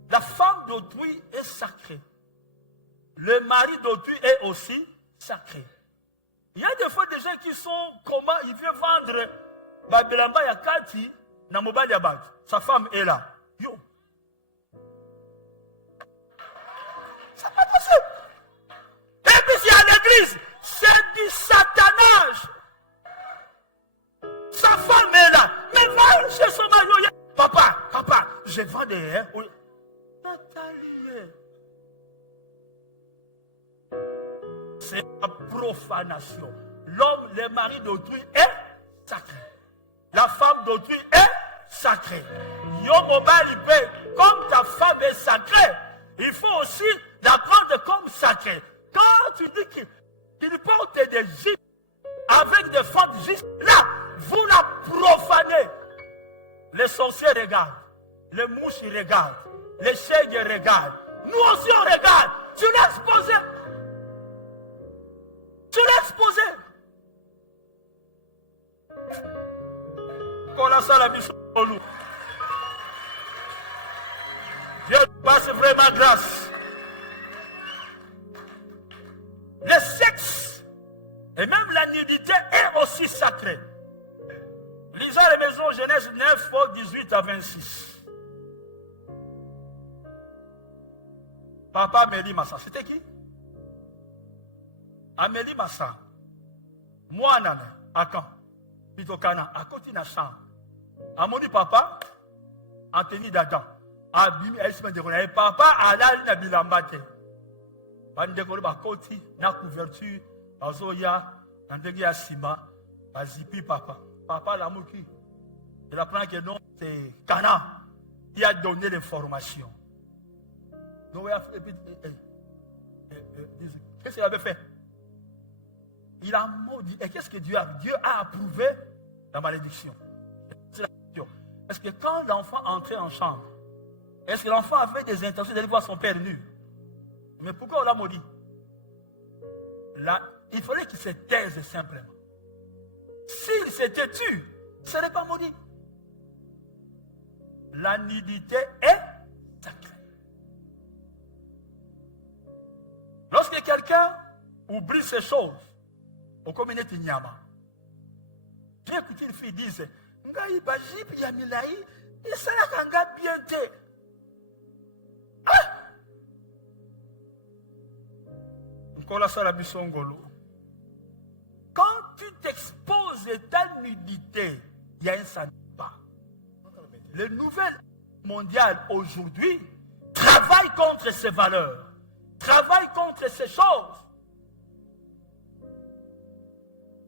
La femme d'autrui est sacrée. Le mari d'autrui est aussi sacré. Il y a des fois des gens qui sont comment il vient vendre Babelamba Yakati na mobile Yabad. Sa femme est là. Yo. Ça pas possible. Et puis il y a l'église, c'est du satanage. Sa femme est là. Mais va chez son mari. Papa, je vends des airs. Oui. Nathalie. C'est la profanation. L'homme, le mari d'autrui est sacré. La femme d'autrui est sacrée. Comme ta femme est sacrée, il faut aussi la prendre comme sacrée. Quand tu dis qu'il porte des gifs avec des fentes justes, là, vous la profanez. Les sorciers regardent, les mouches regardent, les chèvres regardent. Nous aussi on regarde. Tu l'as exposé. Tu l'as exposé. Dieu passe vraiment grâce. Le sexe et même la nudité est aussi sacrée. Lisons les maisons Genèse 9, 18 à 26. Papa Amélie Massa, c'était qui? Amélie Massa. Moi, Nana, à quand? Pitokana, à côté de la chambre. Amoni papa, Anthony Dadan. Abimi, Aïsman de Rona. Et papa, Alal Nabilambate. Bandekolo, à côté, na couverture, Azoya, Nandegia Sima, Azipi papa. Papa, l'amour qui? Il apprend que non, c'est Cana qui a donné l'information. Qu'est-ce qu'il avait fait? Il a maudit. Et qu'est-ce que Dieu a approuvé? La malédiction. C'est la question. Est-ce que quand l'enfant entrait en chambre, est-ce que l'enfant avait des intentions d'aller voir son père nu? Mais pourquoi on l'a maudit? Là, il fallait qu'il se taise simplement. S'il s'était tué, ce n'est pas maudit. La nudité est sacrée. Lorsque quelqu'un oublie ces choses, au communauté Nyama, j'ai écouté une fille dire, Ngai Bajip Yamilaï, il s'en a bien été. Quand tu t'exposes ta nudité, il y a un sabbat. Le nouvel mondial aujourd'hui travaille contre ces valeurs, travaille contre ces choses.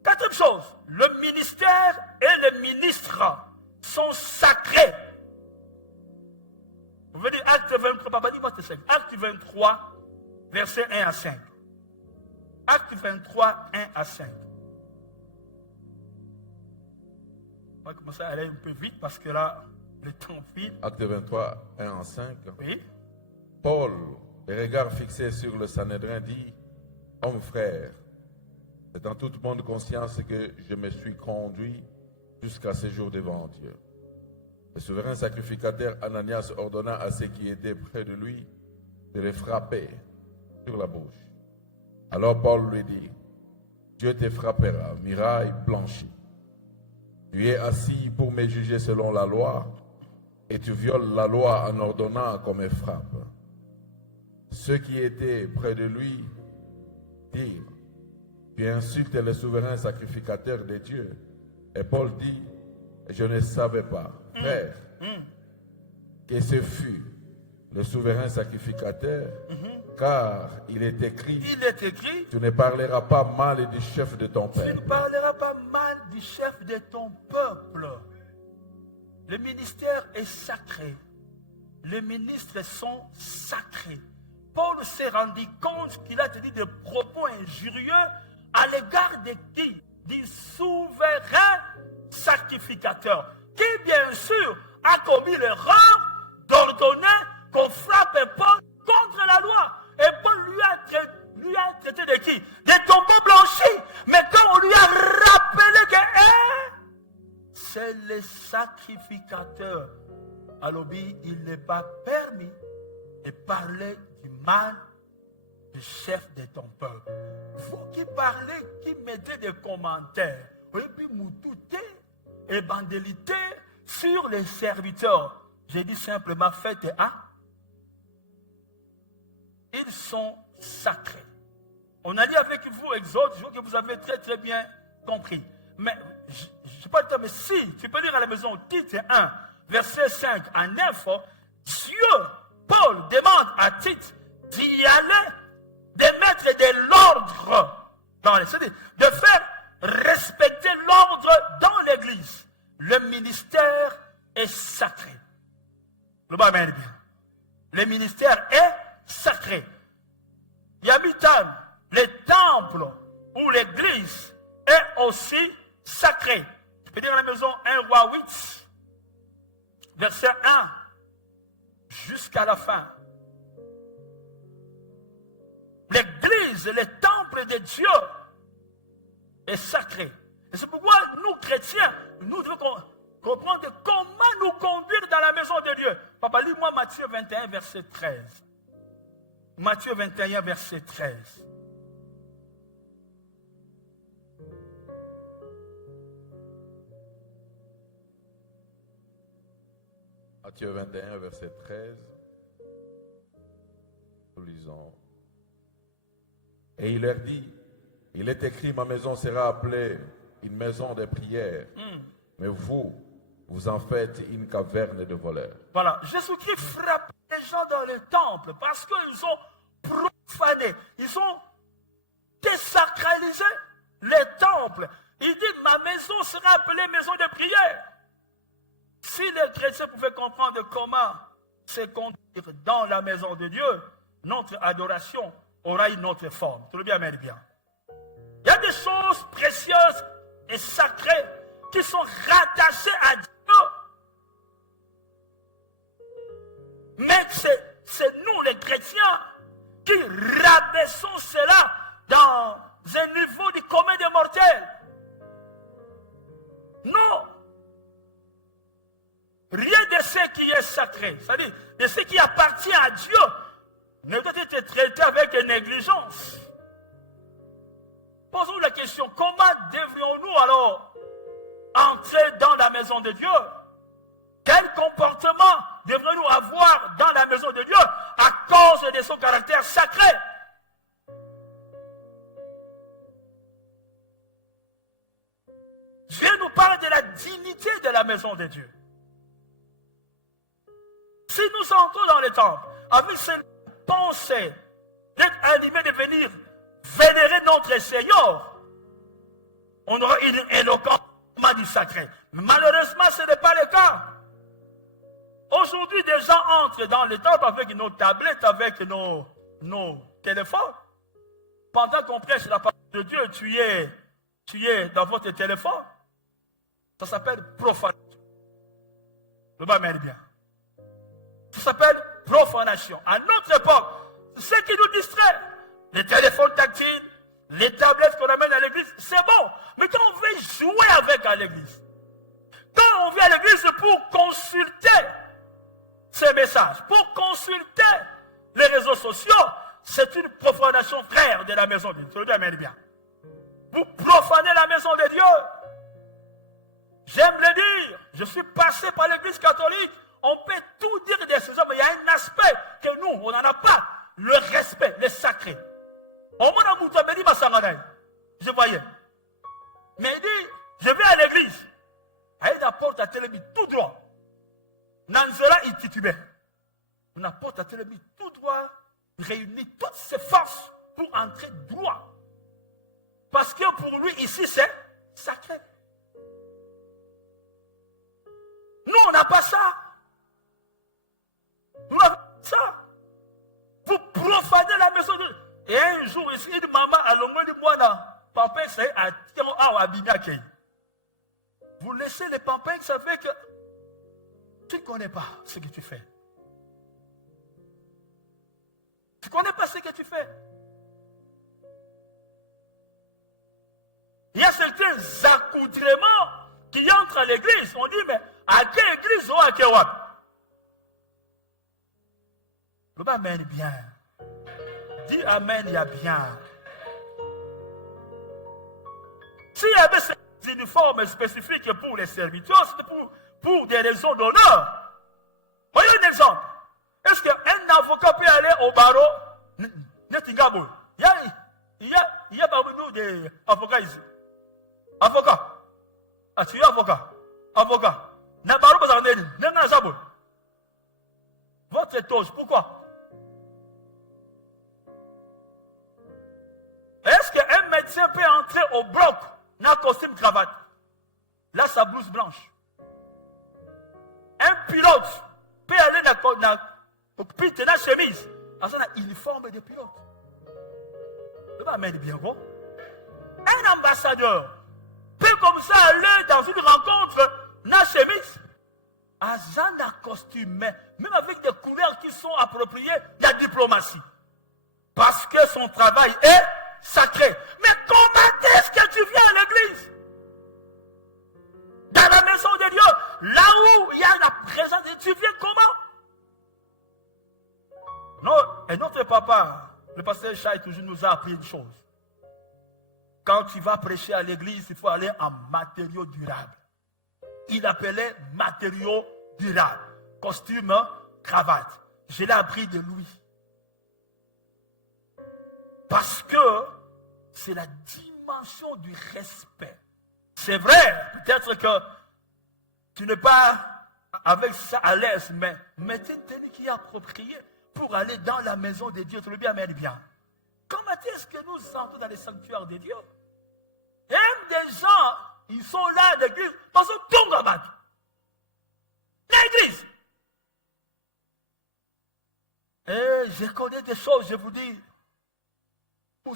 Quatrième chose, le ministère et le ministre sont sacrés. Vous venez acte 23, papa, dis-moi tes 5. Acte 23, versets 1 à 5. Acte 23, 1 à 5. On va commencer à aller un peu vite parce que là, le temps file. Acte 23, 1 à 5. Oui. Paul, les regards fixés sur le Sanhédrin, dit, homme frère, c'est en toute bonne conscience que je me suis conduit jusqu'à ce jour devant Dieu. Le souverain sacrificateur Ananias ordonna à ceux qui étaient près de lui de les frapper sur la bouche. Alors Paul lui dit, Dieu te frappera, miraille blanchie. Tu es assis pour me juger selon la loi, et tu violes la loi en ordonnant qu'on me frappe. Ceux qui étaient près de lui dirent, tu insultes le souverain sacrificateur de Dieu. Et Paul dit, je ne savais pas, frère, que ce fut le souverain sacrificateur, car il est écrit, tu ne parleras pas mal du chef de ton peuple. Tu ne parleras pas mal du chef de ton peuple. Le ministère est sacré. Les ministres sont sacrés. Paul s'est rendu compte qu'il a tenu des propos injurieux à l'égard de qui? Du souverain sacrificateur, qui bien sûr a commis l'erreur d'ordonner qu'on frappe Paul contre la loi. Et Paul lui a traité de qui? Des tombeaux blanchis. Mais quand on lui a rappelé que c'est les sacrificateurs. À l'obéi, il n'est pas permis de parler du mal du chef de ton peuple. Vous qui parlez, qui mettez des commentaires, et puis moutouté et bandélité sur les serviteurs. J'ai dit simplement, faites un. Ils sont sacrés. On a dit avec vous, Exode, je vois que vous avez très très bien compris. Mais, je ne sais pas le temps, mais si, tu peux lire à la maison, Tite 1, verset 5 à 9, Dieu, Paul demande à Tite d'y aller, de mettre de l'ordre dans les... C'est-à-dire de faire respecter l'ordre dans l'église. Le ministère est sacré. Le bas bien. Le ministère est sacré. Yamitan, le temple ou l'église est aussi sacré. Je peux dire à la maison 1 Roi 8, verset 1 jusqu'à la fin. L'église, le temple de Dieu est sacré. Et c'est pourquoi nous, chrétiens, nous devons comprendre comment nous conduire dans la maison de Dieu. Papa, lis-moi Matthieu 21, verset 13. Matthieu 21, verset 13. Matthieu 21, verset 13. Nous lisons. Et il leur dit, il est écrit, ma maison sera appelée une maison de prière. Mais vous en faites une caverne de voleurs. Voilà, Jésus-Christ frappe les gens dans le temple parce qu'ils ont profané, ils ont désacralisé le temple. Il dit, ma maison sera appelée maison de prière. Si les chrétiens pouvaient comprendre comment se conduire dans la maison de Dieu, notre adoration aura une autre forme. Tout le bien, mais bien. Il y a des choses précieuses et sacrées qui sont rattachées à Dieu. Mais c'est nous les chrétiens qui rabaissons cela dans un niveau du commun des mortels. Non. Rien de ce qui est sacré, c'est-à-dire de ce qui appartient à Dieu, ne doit être traité avec négligence. Posons la question, comment devrions-nous alors entrer dans la maison de Dieu? Quel comportement devrions-nous avoir dans la maison de Dieu à cause de son caractère sacré? Dieu nous parle de la dignité de la maison de Dieu. Si nous entrons dans le temple avec cette pensée d'être animés de venir vénérer notre Seigneur, on aura une éloquence du sacré. Malheureusement, ce n'est pas le cas. Aujourd'hui, des gens entrent dans le temple avec nos tablettes, avec nos téléphones. Pendant qu'on prêche la parole de Dieu, tu es dans votre téléphone. Ça s'appelle profanation. Le bas mène bien. Ça s'appelle profanation. À notre époque, c'est ce qui nous distrait. Les téléphones tactiles, les tablettes qu'on amène à l'église, c'est bon. Mais quand on veut jouer avec à l'église, quand on vient à l'église pour consulter ces messages, pour consulter les réseaux sociaux, c'est une profanation, frère, de la maison de Dieu. Je le dis bien. Vous profanez la maison de Dieu. J'aime le dire. Je suis passé par l'église catholique. On peut tout dire de ces hommes, mais il y a un aspect que nous, on n'en a pas. Le respect, le sacré. Je voyais. Mais il dit, je vais à l'église. Il apporte à Télébi tout droit. Nanzela il titubé. On apporte à Télébi tout droit, réunit toutes ses forces pour entrer droit. Parce que pour lui, ici, c'est sacré. Nous, on n'a pas ça. Nous n'avons pas ça. Vous profanez la maison de Dieu. Et un jour, ici, une maman à l'ombre de moi, papa, c'est à Abinake. Vous laissez les pampins, ça fait que tu ne connais pas ce que tu fais. Tu ne connais pas ce que tu fais. Il y a certains accoutrements qui entrent à l'église, on dit, mais à quelle église ou à quelle wap? Le bas amène bien. Dis amen, il y a bien. S'il y avait ces uniformes spécifiques pour les serviteurs, c'était pour des raisons d'honneur. Voyez un exemple. Est-ce qu'un avocat peut aller au barreau? Il y a parmi nous des avocats ici. Avocat. Ah, tu es avocat. Avocat. Votre étoge, pourquoi? Est-ce qu'un médecin peut entrer au bloc dans un costume cravate? Là, sa blouse blanche. Un pilote peut aller dans la chemise. C'est un uniforme de pilote. Le va mettre bien bon. Un ambassadeur peut comme ça aller dans une rencontre dans la chemise. Azan a costume, même avec des couleurs qui sont appropriées de la diplomatie. Parce que son travail est sacré. Mais comment est-ce que tu viens à l'église? Dans la maison de Dieu, là où il y a la présence de Dieu, tu viens comment? Non, et notre papa, le pasteur Chai, toujours nous a appris une chose. Quand tu vas prêcher à l'église, il faut aller en matériaux durables. Il appelait matériaux durables. Costume, cravate. Je l'ai appris de lui. Parce que c'est la dimension du respect. C'est vrai, peut-être que tu n'es pas avec ça à l'aise, mais mettez une tenue qui est appropriée pour aller dans la maison de Dieu. Tu le bien, mais bien. Comment est-ce que nous entrons dans les sanctuaires de Dieu? Même des gens, ils sont là à l'église, parce que tout va battre. L'église. Et je connais des choses, je vous dis. Vous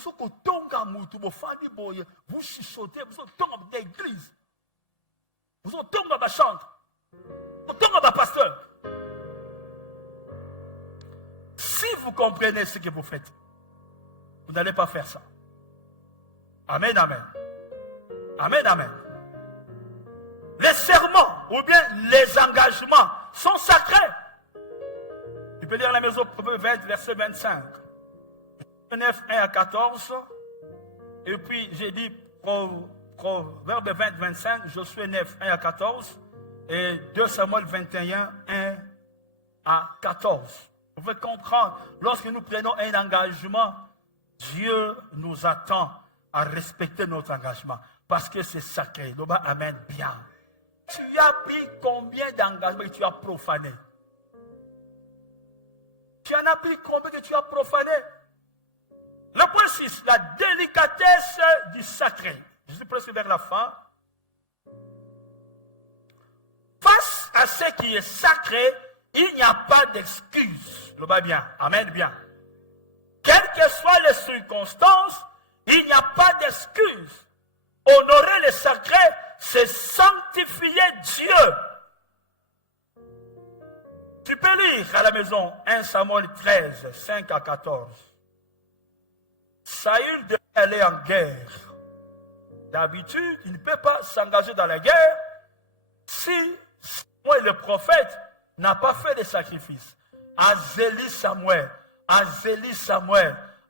chuchotez, vous tombez dans l'église. Vous tombez dans la chambre. Vous tombez dans le pasteur. Si vous comprenez ce que vous faites, vous n'allez pas faire ça. Amen, amen. Amen, amen. Les serments ou bien les engagements sont sacrés. Tu peux lire la maison Proverbe 20, verset 25. 9, 1 à 14. Et puis j'ai dit Proverbe 20, 25, Josué 9, 1 à 14. Et 2 Samuel 21, 1 à 14. Vous pouvez comprendre, lorsque nous prenons un engagement, Dieu nous attend à respecter notre engagement. Parce que c'est sacré. L'Oba amène bien. Tu as pris combien d'engagements que tu as profané? Tu en as pris combien que tu as profané? Le point 6, la délicatesse du sacré. Je suis presque vers la fin. Face à ce qui est sacré, il n'y a pas d'excuse. Le bas bien. Amen bien. Quelles que soient les circonstances, il n'y a pas d'excuse. Honorer le sacré, c'est sanctifier Dieu. Tu peux lire à la maison 1 Samuel 13, 5 à 14. Saül devait aller en guerre. D'habitude, il ne peut pas s'engager dans la guerre si Samuel le prophète n'a pas fait de sacrifice. Azélie Samuel,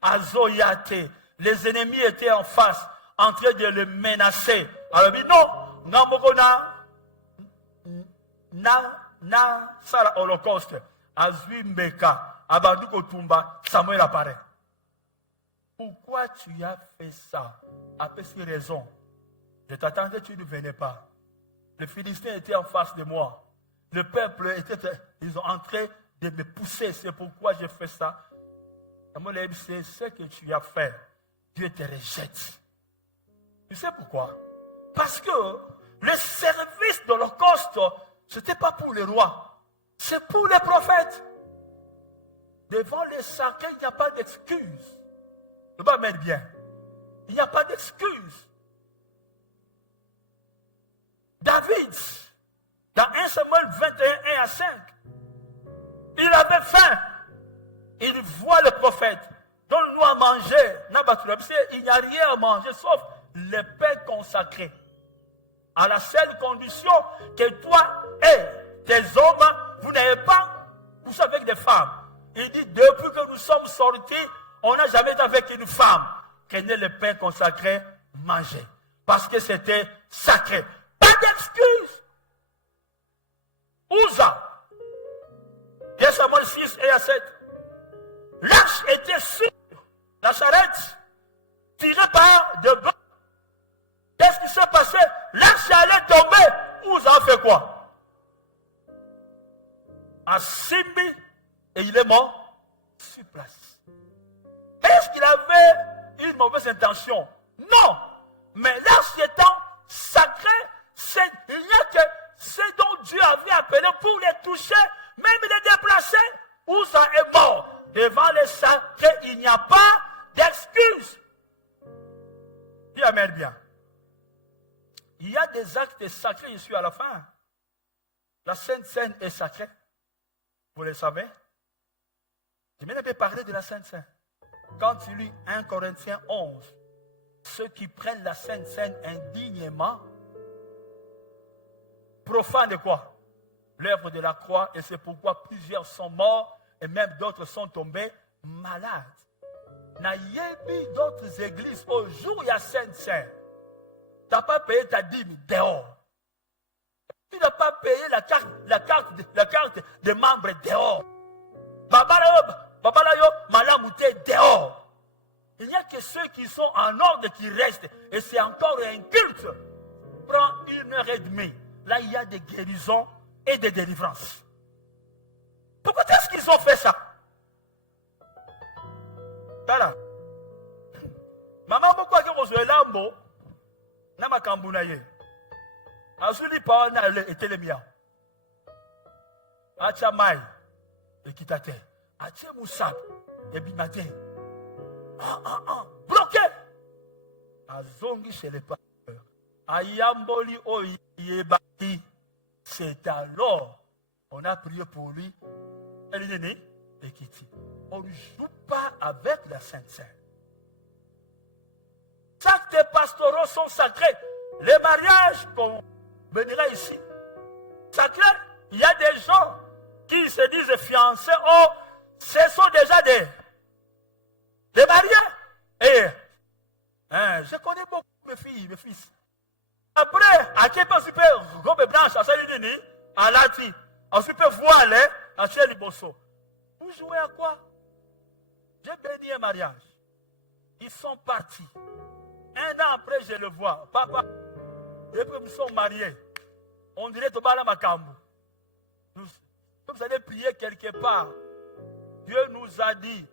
Azoyate, les ennemis étaient en face, en train de le menacer. Alors il dit non, na sala holocauste, Azui Mbeka, Abandou Kotumba, Samuel apparaît. Pourquoi tu as fait ça? Après ces raisons, je t'attendais, tu ne venais pas. Les Philistins étaient en face de moi. Le peuple ils ont entré de me pousser. C'est pourquoi j'ai fait ça. C'est ce que tu as fait. Dieu te rejette. Tu sais pourquoi? Parce que le service de l'Holocauste, ce n'était pas pour les rois. C'est pour les prophètes. Devant les sacrés, il n'y a pas d'excuse. Ne pas mettre bien. Il n'y a pas d'excuse. David, dans 1 Samuel 21, 1 à 5, il avait faim. Il voit le prophète. Donne-nous à manger. Il n'y a rien à manger sauf les pains consacrés. à la seule condition que toi et tes hommes, vous n'avez pas couché avec des femmes. Il dit, depuis que nous sommes sortis, on n'a jamais été avec une femme. Prenez le pain consacré, mangez. Parce que c'était sacré. Pas d'excuse. Ouza. 1 Samuel 6 et à 7. L'arche était sur la charrette, tirée par de bœufs. Qu'est-ce qui s'est passé? L'arche allait tomber. Ouza a fait quoi? A Simbi, et il est mort sur place. Est-ce qu'il avait une mauvaise intention? Non. Mais l'arche étant sacrée, il n'y a que ce dont Dieu avait appelé pour les toucher, même les déplacer, où ça est mort. Devant les sacrés, il n'y a pas d'excuse. Dis amen bien. Il y a des actes sacrés ici à la fin. La Sainte Seine est sacrée. Vous le savez. Je vais même parler de la Sainte Seine. Quand tu lis 1 Corinthiens 11, ceux qui prennent la Sainte Seine indignement profanent quoi? L'œuvre de la croix, et c'est pourquoi plusieurs sont morts et même d'autres sont tombés malades. N'ayez d'autres églises au jour où il y a Sainte Seine. Tu n'as pas payé ta dîme dehors. Tu n'as pas payé la carte des membres dehors. Babalayo, malamouté dehors. Il n'y a que ceux qui sont en ordre qui restent. Et c'est encore un culte. Prends 1h30. Là, il y a des guérisons et des délivrances. Pourquoi est-ce qu'ils ont fait ça? Voilà. Maman, pourquoi vous avez l'ambo? Nama kambunaye. Azuli pa na etelemia. Acha mai ekitate. Acha musab ebimate. Bloqué. Azongi chez les pasteurs. Ayamboli oyebaki. C'est alors on a prié pour lui. Elle est née et Kitty. On ne joue pas avec la Sainte Seine. Chaque des pastoraux sont sacrés. Les mariages qu'on bénira ici, sacrés. Il y a des gens qui se disent fiancés. Oh, ce sont déjà des mariés. Et je connais beaucoup mes filles, mes fils. Après, à quel point super robe blanche, à Salinini, à Lati, à super voile, à Cheliboso. Vous jouez à quoi? J'ai béni un mariage. Ils sont partis. Un an après, je le vois. Papa, depuis que nous sommes mariés, on dirait Tobala Makambu. Vous allez prier quelque part. Dieu nous a dit,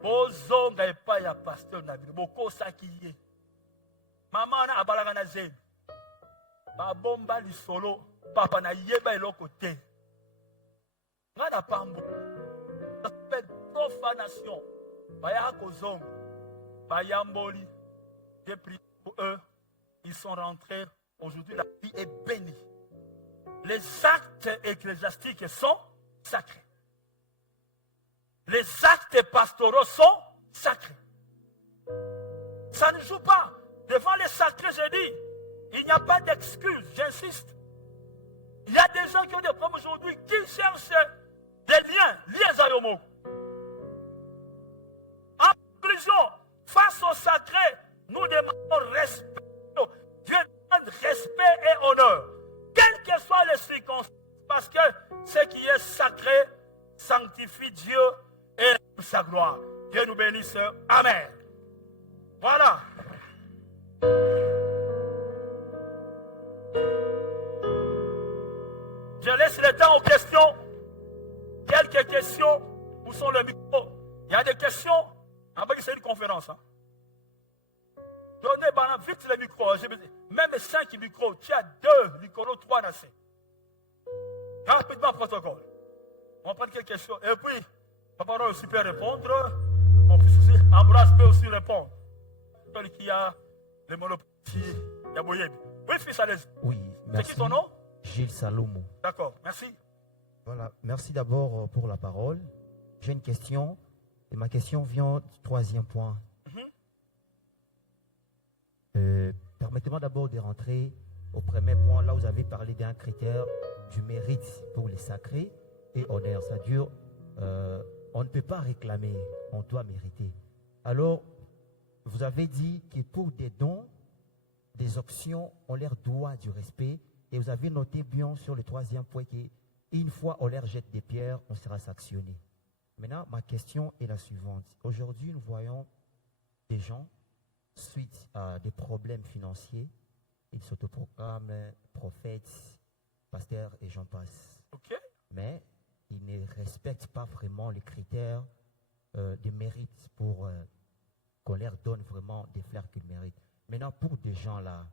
Bozonga et pas ya pasteur Nabil. Boko Sakiye. Maman na abalanga zen. Babomba li solo. Papa na yeba elo côté. Ngana pambo. Ça s'appelle profanation. Baya Kozong. Bayamboli. J'ai prié pour eux. Ils sont rentrés. Aujourd'hui, la vie est bénie. Les actes ecclésiastiques sont sacrés. Les actes pastoraux sont sacrés. Ça ne joue pas. Devant les sacrés, je dis, il n'y a pas d'excuse, j'insiste. Il y a des gens qui ont des problèmes aujourd'hui qui cherchent des liens, liés à Yomo. En conclusion, face au sacré, nous demandons respect. Dieu demande respect et honneur. Quelles que soient les circonstances. Parce que ce qui est sacré sanctifie Dieu et sa gloire. Dieu nous bénisse. Amen. Voilà. Je laisse le temps aux questions. Quelques questions. Où sont les micros? Il y a des questions. C'est une conférence. Hein? Donnez vite les micros. Même 5 micros. Tu as 2 micros, 3 dans ces. Rapidement, protocole. On va prendre quelques questions. Et puis, papa aussi peut répondre. Mon fils aussi, Ambroise peut aussi répondre. Celui qui a le monopole, il y a Boyeb. Oui, fils, allez-y. Oui, merci. C'est qui ton nom? Gilles Salomo. D'accord, merci. Voilà, merci d'abord pour la parole. J'ai une question. Et ma question vient du 3e point. Permettez-moi d'abord de rentrer au premier point, là, vous avez parlé d'un critère du mérite pour les sacrés et honneur. C'est-à-dire, on ne peut pas réclamer, on doit mériter. Alors, vous avez dit que pour des dons, des options, on leur doit du respect. Et vous avez noté bien sur le troisième point qu'une fois on leur jette des pierres, on sera sanctionné. Maintenant, ma question est la suivante. Aujourd'hui, nous voyons des gens, suite à des problèmes financiers, ils s'autoproclament prophètes, pasteurs et j'en passe. Ok. Mais ils ne respectent pas vraiment les critères de mérite pour qu'on leur donne vraiment des fleurs qu'ils méritent. Maintenant, pour des gens là,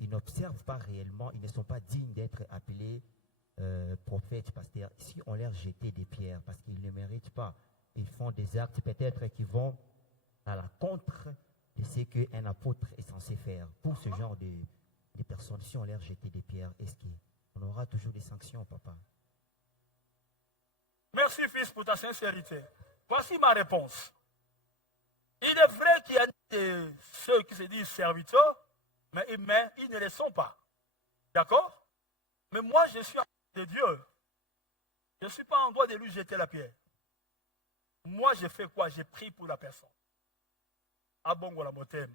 ils n'observent pas réellement, ils ne sont pas dignes d'être appelés prophètes, pasteurs. Si on leur jetait des pierres parce qu'ils ne méritent pas, ils font des actes peut-être qui vont à la contre de ce qu'un apôtre est censé faire. Pour ce genre de personnes, si on leur jetait des pierres, est-ce qu'on aura toujours des sanctions, papa? Merci, fils, pour ta sincérité. Voici ma réponse. Il est vrai qu'il y a ceux qui se disent serviteurs, mais ils ne le sont pas. D'accord? Mais moi, je suis en droit de Dieu. Je ne suis pas en droit de lui jeter la pierre. Moi, j'ai fait quoi? J'ai prié pour la personne. Abongo la motem.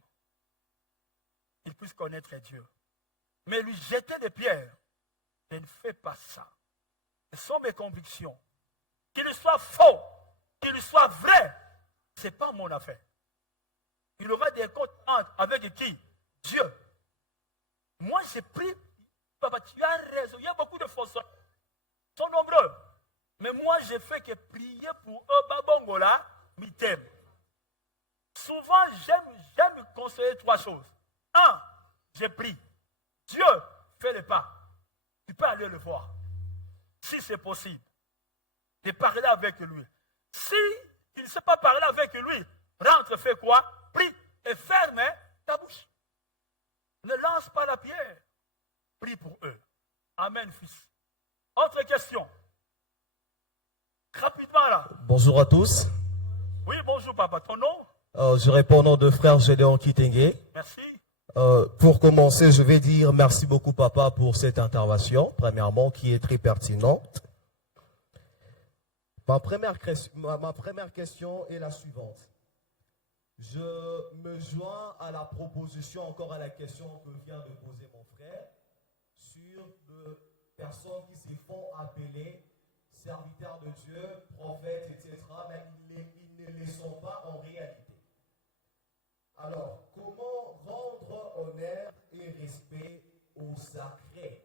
Il puisse connaître Dieu. Mais lui jeter des pierres, je ne fais pas ça. Ce sont mes convictions. Qu'il soit faux, qu'il soit vrai, ce n'est pas mon affaire. Il aura des comptes avec qui? Dieu. Moi, j'ai pris. Papa, tu as raison. Il y a beaucoup de fausses. Ils sont nombreux. Mais moi, j'ai fait que prier pour eux. Babongo là, mitem. Souvent, j'aime conseiller trois choses. Un, j'ai pris. Dieu, fais le pas. Tu peux aller le voir. Si c'est possible. De parler avec lui. Si il ne sait pas parler avec lui, rentre, fais quoi? Prie et ferme ta bouche. Ne lance pas la pierre. Prie pour eux. Amen, fils. Autre question. Rapidement là. Bonjour à tous. Oui, bonjour papa. Ton nom? Je réponds au nom de frère Gédéon Kitenge. Merci. Pour commencer, je vais dire merci beaucoup papa pour cette intervention, premièrement, qui est très pertinente. Ma première question est la suivante. Je me joins à la proposition, encore à la question que vient de poser mon frère, sur les personnes qui se font appeler serviteurs de Dieu, prophètes, etc., mais ils ne le sont pas en réalité. Alors, comment rendre honneur et respect au sacré?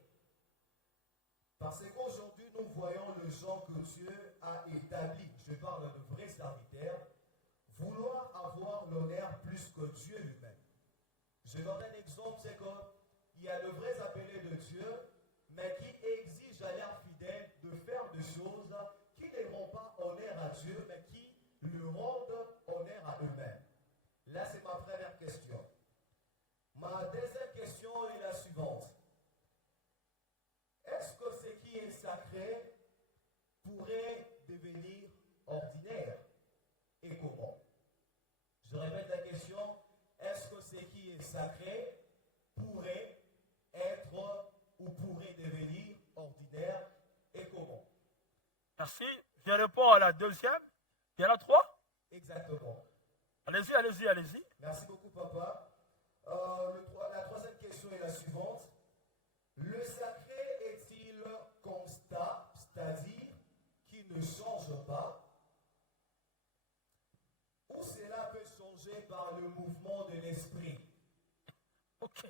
Parce qu'aujourd'hui, nous voyons le gens que Dieu a établi, je parle de vrais serviteurs, vouloir avoir l'honneur plus que Dieu lui-même. Je donne un exemple, c'est qu'il y a de vrais appelés de Dieu, mais qui exigent à leurs fidèles de faire des choses qui ne rendent pas honneur à Dieu, mais qui le rendent honneur à eux-mêmes. Là, c'est ma première question. Ma deuxième question est la suivante. Est-ce que ce qui est sacré pourrait devenir ordinaire? Et comment? Je répète la question. Est-ce que ce qui est sacré pourrait être ou pourrait devenir ordinaire? Et comment? Merci. Je réponds à la deuxième. Il y en a trois? Exactement. Allez-y, allez-y, allez-y. Merci beaucoup, papa. La troisième question est la suivante. Le sacré est-il constant, c'est-à-dire qui ne change pas, ou cela peut changer par le mouvement de l'esprit,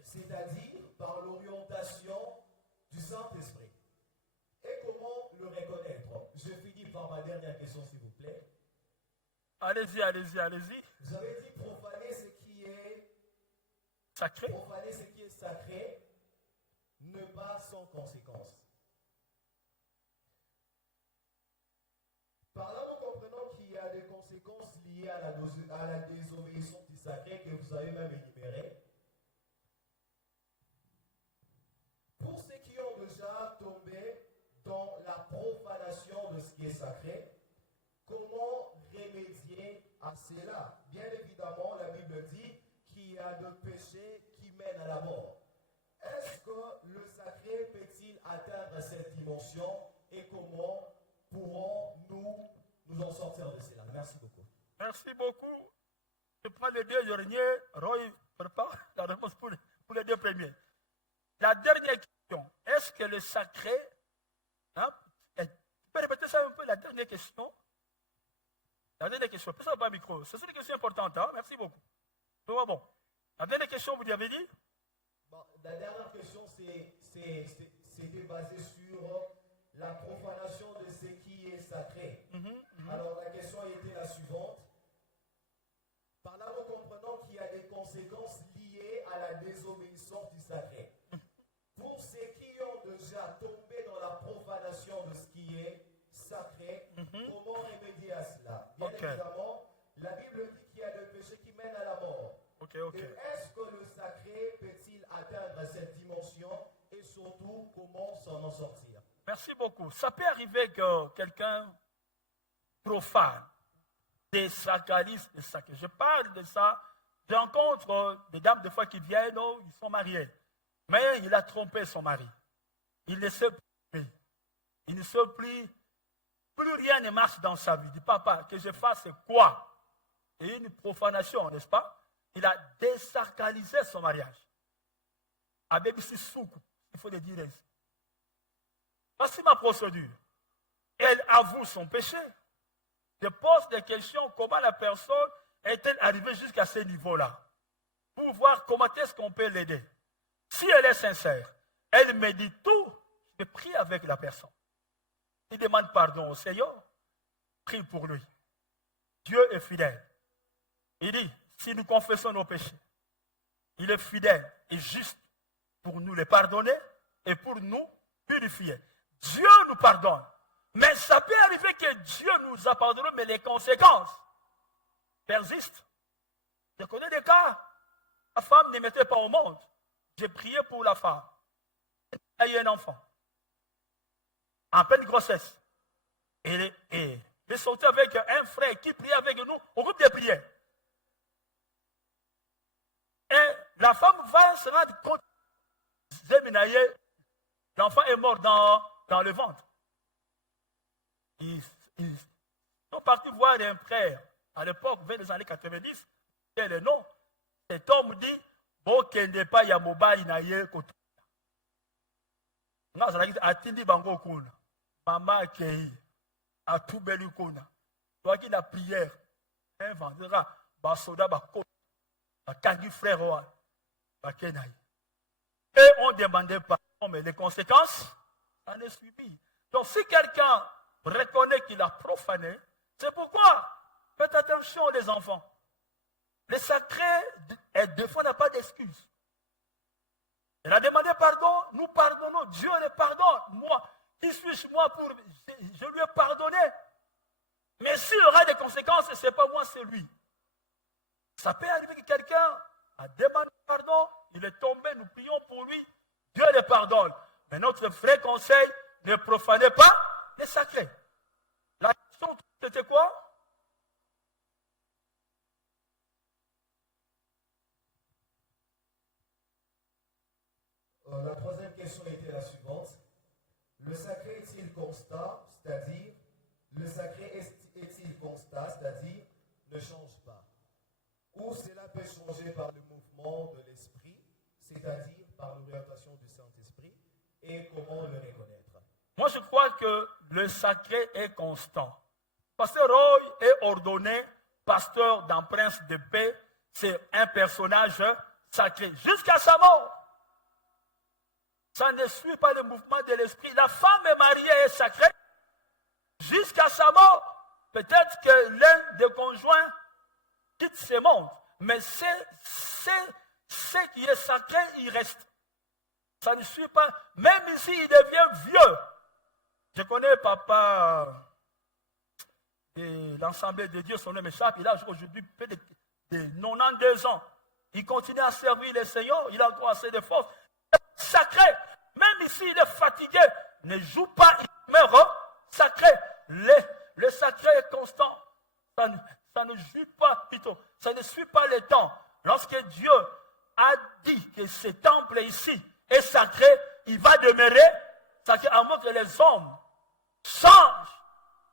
c'est-à-dire par l'orientation du Saint-Esprit? Et comment le reconnaître? Je finis par ma dernière question, s'il vous plaît. Allez-y, allez-y, allez-y. Vous avez dit profaner ce qui est sacré. Profaner ce qui est sacré, ne pas sans conséquence. Par là, nous comprenons qu'il y a des conséquences liées à la désobéissance du sacré que vous avez même énuméré. Pour ceux qui ont déjà tombé dans la profanation de ce qui est sacré, comment remédier à cela? Bien évidemment, la Bible dit qu'il y a des péchés qui mènent à la mort. Est-ce que le atteindre cette dimension et comment pourrons-nous nous en sortir de cela? Merci beaucoup. Merci beaucoup. Je prends les deux derniers. Roy prépare la réponse pour les deux premiers. La dernière question. Est-ce que le sacré... Hein, tu peux répéter ça un peu, la dernière question? La dernière question. Plus ça pas micro. C'est une question importante. Hein? Merci beaucoup. Tout va bon. La dernière question, vous avez dit? Bon, la dernière question, c'était basé sur la profanation de ce qui est sacré. Alors, la question était la suivante. Par là, nous comprenons qu'il y a des conséquences liées à la désobéissance du sacré. Pour ceux qui ont déjà tombé dans la profanation de ce qui est sacré, comment remédier à cela? Bien évidemment, la Bible dit qu'il y a des péchés qui mènent à la mort. Et est-ce que le sacré peut-il atteindre cette dimension et surtout comment s'en sortir? Merci beaucoup. Ça peut arriver que quelqu'un profane, désacralise le sacré. Je parle de ça. Je rencontre des dames des fois qui viennent, ils sont mariés. Mais il a trompé son mari. Il ne sait plus. Il ne sait plus. Plus rien ne marche dans sa vie. Il dit, papa, que je fasse quoi? Et une profanation, n'est-ce pas? Il a désacralisé son mariage. Avec ce souk, il faut le dire ainsi. Voici ma procédure. Elle avoue son péché. Je pose des questions, comment la personne est-elle arrivée jusqu'à ce niveau-là? Pour voir comment est-ce qu'on peut l'aider. Si elle est sincère, elle me dit tout, je prie avec la personne. Il demande pardon au Seigneur, prie pour lui. Dieu est fidèle. Il dit, si nous confessons nos péchés, il est fidèle et juste pour nous les pardonner et pour nous purifier. Dieu nous pardonne. Mais ça peut arriver que Dieu nous a pardonné, mais les conséquences persistent. Je connais des cas. La femme ne mettait pas au monde. J'ai prié pour la femme. Elle a eu un enfant. En pleine grossesse. Et il est sorti avec un frère qui priait avec nous au groupe de prière. Et la femme va se rendre compte. L'enfant est mort dans le ventre. Ils sont partis voir un frère. À l'époque, vers les années 90, quel est le nom? Cet homme dit, bon, qu'il n'est pas Yamoba, il n'a rien qu'au tout. Non, ça dit, Atindi Bango Kuna, Maman Kei, Atoubelu Kuna. Toi qui la prière, un vendra, Basoda Bako, Bakangi frère Roi, Bakenaï. Et on demandait pardon, mais les conséquences, ça n'est suivi. Donc si quelqu'un reconnaît qu'il a profané, c'est pourquoi faites attention les enfants. Le sacré, des fois, n'a pas d'excuse. Il a demandé pardon, nous pardonnons, Dieu le pardonne. Moi, qui suis-je moi pour... Je lui ai pardonné. Mais s'il y aura des conséquences, ce n'est pas moi, c'est lui. Ça peut arriver que quelqu'un a demandé pardon, il est tombé, nous prions pour lui, Dieu le pardonne. Mais notre vrai conseil, ne profanez pas les sacrés. La question, c'était quoi? La troisième question était la suivante. Le sacré est-il constant, c'est-à-dire, le sacré est-il constant, c'est-à-dire, ne change pas? Ou cela peut changer par le mouvement de l'esprit, c'est-à-dire par l'orientation du Saint-Esprit, et comment le reconnaître? Moi, je crois que le sacré est constant. Pasteur Roy est ordonné pasteur d'un prince de paix. C'est un personnage sacré jusqu'à sa mort. Ça ne suit pas le mouvement de l'esprit. La femme est mariée et sacrée jusqu'à sa mort. Peut-être que l'un des conjoints quitte ce monde. Mais ce qui est sacré, il reste. Ça ne suit pas. Même ici, il devient vieux. Je connais papa de l'Assemblée de Dieu, son nom m'échappe. Il a aujourd'hui plus de 92 ans. Il continue à servir le Seigneur. Il a encore assez de force. Sacré. Même ici, il est fatigué. Ne joue pas, il meurt sacré. Le sacré est constant. Ça ne joue pas, plutôt. Ça ne suit pas le temps. Lorsque Dieu a dit que ce temple ici est sacré, il va demeurer sacré, à moins que les hommes changent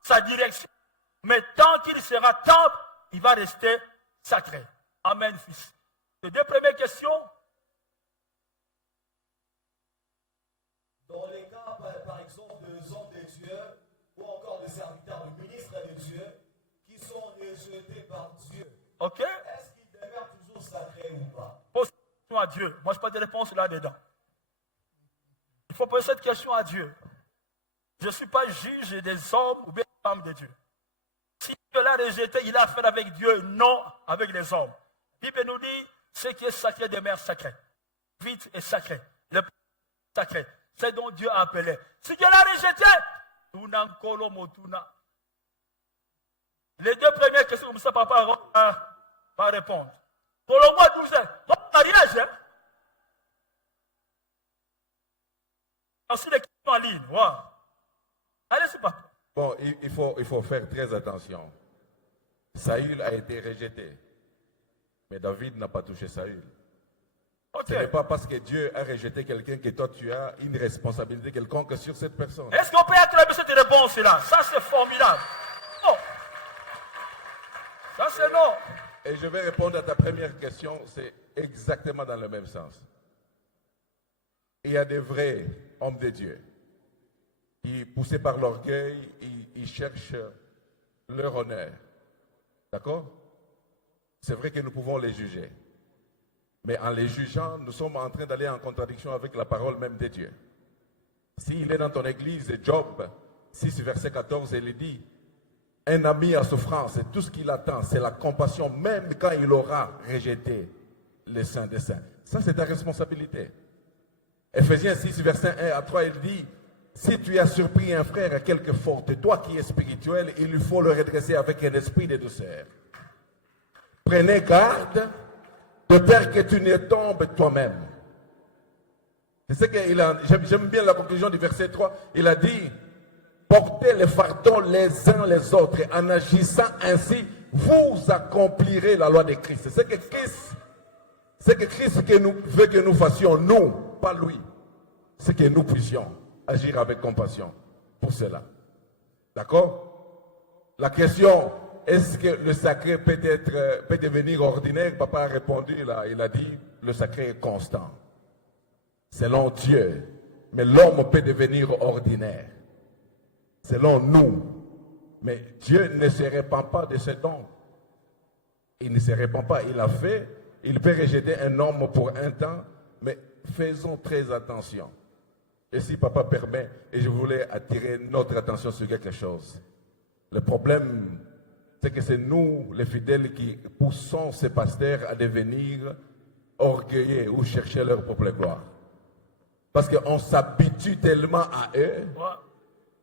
sa direction. Mais tant qu'il sera temple, il va rester sacré. Amen, fils. Les deux premières questions. Dans les cas, par exemple, de hommes de Dieu ou encore de serviteurs, de ministres de Dieu qui sont rejetés par Dieu, OK? est-ce qu'ils demeurent toujours sacrés ou pas? Pose cette question à Dieu. Moi, je n'ai pas de réponse là-dedans. Il faut poser cette question à Dieu. Je ne suis pas juge des hommes ou bien des femmes de Dieu. Si Dieu l'a rejeté, il a affaire avec Dieu, non avec les hommes. La Bible nous dit, ce qui est sacré demeure sacré. Vite est sacré. Le sacré. C'est dont Dieu a appelé. Si Dieu l'a rejeté, les deux premières questions, comme ça, papa va répondre. Pour le mois 12 ans, mariage, hein? Ensuite, les questions en ligne. Wow. Allez, c'est pas. Bon, il faut faire très attention. Saül a été rejeté. Mais David n'a pas touché Saül. Ok. Ce n'est pas parce que Dieu a rejeté quelqu'un que toi tu as une responsabilité quelconque sur cette personne. Est-ce qu'on peut acclamer cette réponse-là? Ça, c'est formidable. Non. Ça, c'est non. Et je vais répondre à ta première question, c'est exactement dans le même sens. Il y a des vrais hommes de Dieu qui, poussés par l'orgueil, ils cherchent leur honneur. D'accord? C'est vrai que nous pouvons les juger. Mais en les jugeant, nous sommes en train d'aller en contradiction avec la parole même de Dieu. S'il est dans ton église, Job 6, verset 14, il dit, un ami à souffrance, et tout ce qu'il attend, c'est la compassion, même quand il aura rejeté les saints des saints. Ça, c'est ta responsabilité. Ephésiens 6, verset 1 à 3, il dit, si tu as surpris un frère à quelque faute, toi qui es spirituel, il lui faut le redresser avec un esprit de douceur. Prenez garde de peur que tu ne tombes toi-même. C'est ce que j'aime bien la conclusion du verset 3. Il a dit, portez les fardeaux les uns les autres. En agissant ainsi, vous accomplirez la loi de Christ. C'est que Christ veut que nous fassions, nous, pas lui. C'est que nous puissions agir avec compassion pour cela. D'accord? La question, est-ce que le sacré peut devenir ordinaire? Papa a répondu, là, il a dit, le sacré est constant. Selon Dieu. Mais l'homme peut devenir ordinaire. Selon nous. Mais Dieu ne se répand pas de ce don. Il ne se répand pas. Il a fait, il peut rejeter un homme pour un temps, mais faisons très attention. Et si papa permet, et je voulais attirer notre attention sur quelque chose. Le problème, c'est que c'est nous, les fidèles, qui poussons ces pasteurs à devenir orgueilleux ou chercher leur propre gloire. Parce qu'on s'habitue tellement à eux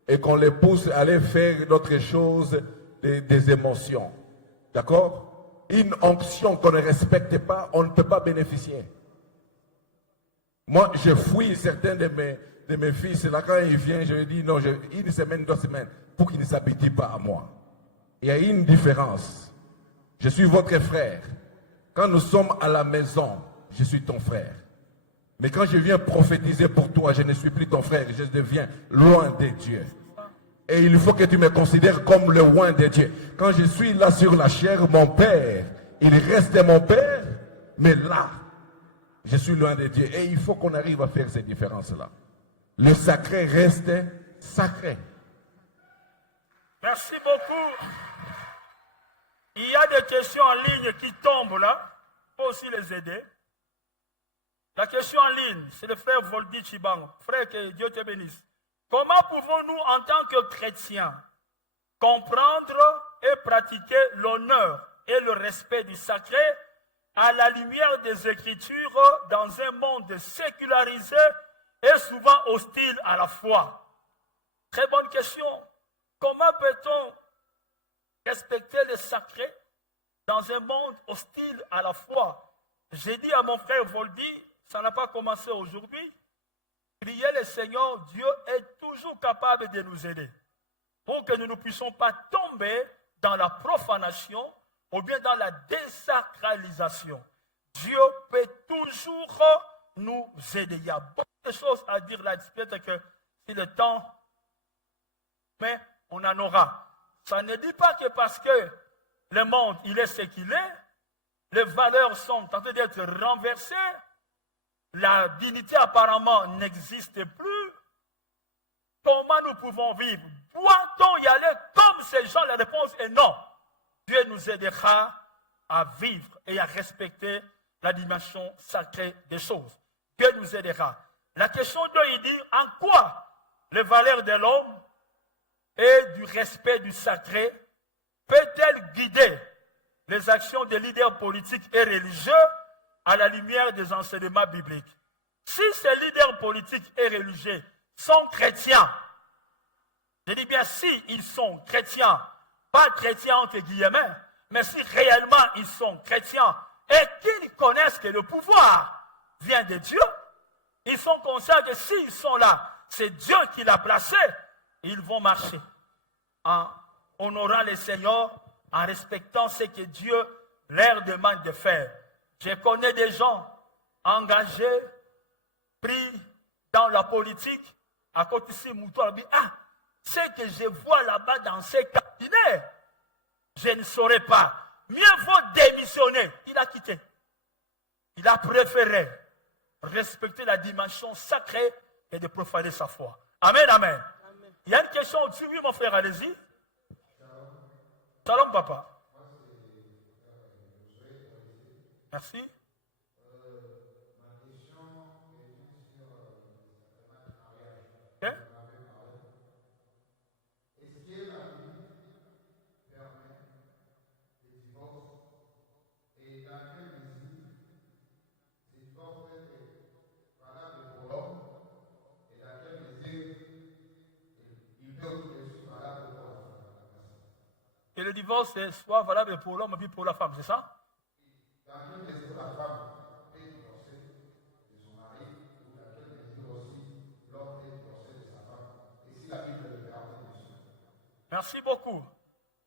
et qu'on les pousse à aller faire d'autres choses, des émotions. D'accord? Une onction qu'on ne respecte pas, on ne peut pas bénéficier. Moi, je fouille certains de mes fils. Là, quand ils viennent, je leur dis non, une semaine, 2 semaines, pour qu'ils ne s'habituent pas à moi. Il y a une différence. Je suis votre frère. Quand nous sommes à la maison, je suis ton frère. Mais quand je viens prophétiser pour toi, je ne suis plus ton frère, je deviens loin de Dieu. Et il faut que tu me considères comme le loin de Dieu. Quand je suis là sur la chair, mon père, il reste mon père, mais là, je suis loin de Dieu. Et il faut qu'on arrive à faire ces différences-là. Le sacré reste sacré. Merci beaucoup. Il y a des questions en ligne qui tombent là. Il faut aussi les aider. La question en ligne, c'est le frère Voldi Chibang. Frère, que Dieu te bénisse. Comment pouvons-nous, en tant que chrétiens, comprendre et pratiquer l'honneur et le respect du sacré à la lumière des Écritures dans un monde sécularisé et souvent hostile à la foi? Très bonne question. Comment peut-on respecter le sacré dans un monde hostile à la foi? J'ai dit à mon frère Voldi, ça n'a pas commencé aujourd'hui. Priez le Seigneur, Dieu est toujours capable de nous aider pour que nous ne puissions pas tomber dans la profanation ou bien dans la désacralisation. Dieu peut toujours nous aider. Il y a beaucoup de choses à dire là. Peut-être que si le temps, mais on en aura. Ça ne dit pas que parce que le monde, il est ce qu'il est, les valeurs sont en train d'être renversées, la dignité apparemment n'existe plus. Comment nous pouvons vivre? Doit-on y aller comme ces gens? La réponse est non. Dieu nous aidera à vivre et à respecter la dimension sacrée des choses. Dieu nous aidera. La question doit y dire en quoi les valeurs de l'homme et du respect du sacré peut-elle guider les actions des leaders politiques et religieux à la lumière des enseignements bibliques? Si ces leaders politiques et religieux sont chrétiens, je dis bien si ils sont chrétiens, pas chrétiens entre guillemets, mais si réellement ils sont chrétiens et qu'ils connaissent que le pouvoir vient de Dieu, ils sont conscients que s'ils sont là, c'est Dieu qui l'a placé, ils vont marcher en honorant le Seigneur, en respectant ce que Dieu leur demande de faire. Je connais des gens engagés, pris dans la politique, à côté de Mouton, ce que je vois là-bas dans ces cabinets, je ne saurais pas. Mieux vaut démissionner. Il a quitté. Il a préféré respecter la dimension sacrée et de profaner sa foi. Amen, amen. Amen. Il y a une question au-dessus, oui, mon frère, allez-y. Shalom, papa. Merci. Ok. Que le divorce soit valable pour l'homme et puis pour la femme, c'est ça? Merci beaucoup.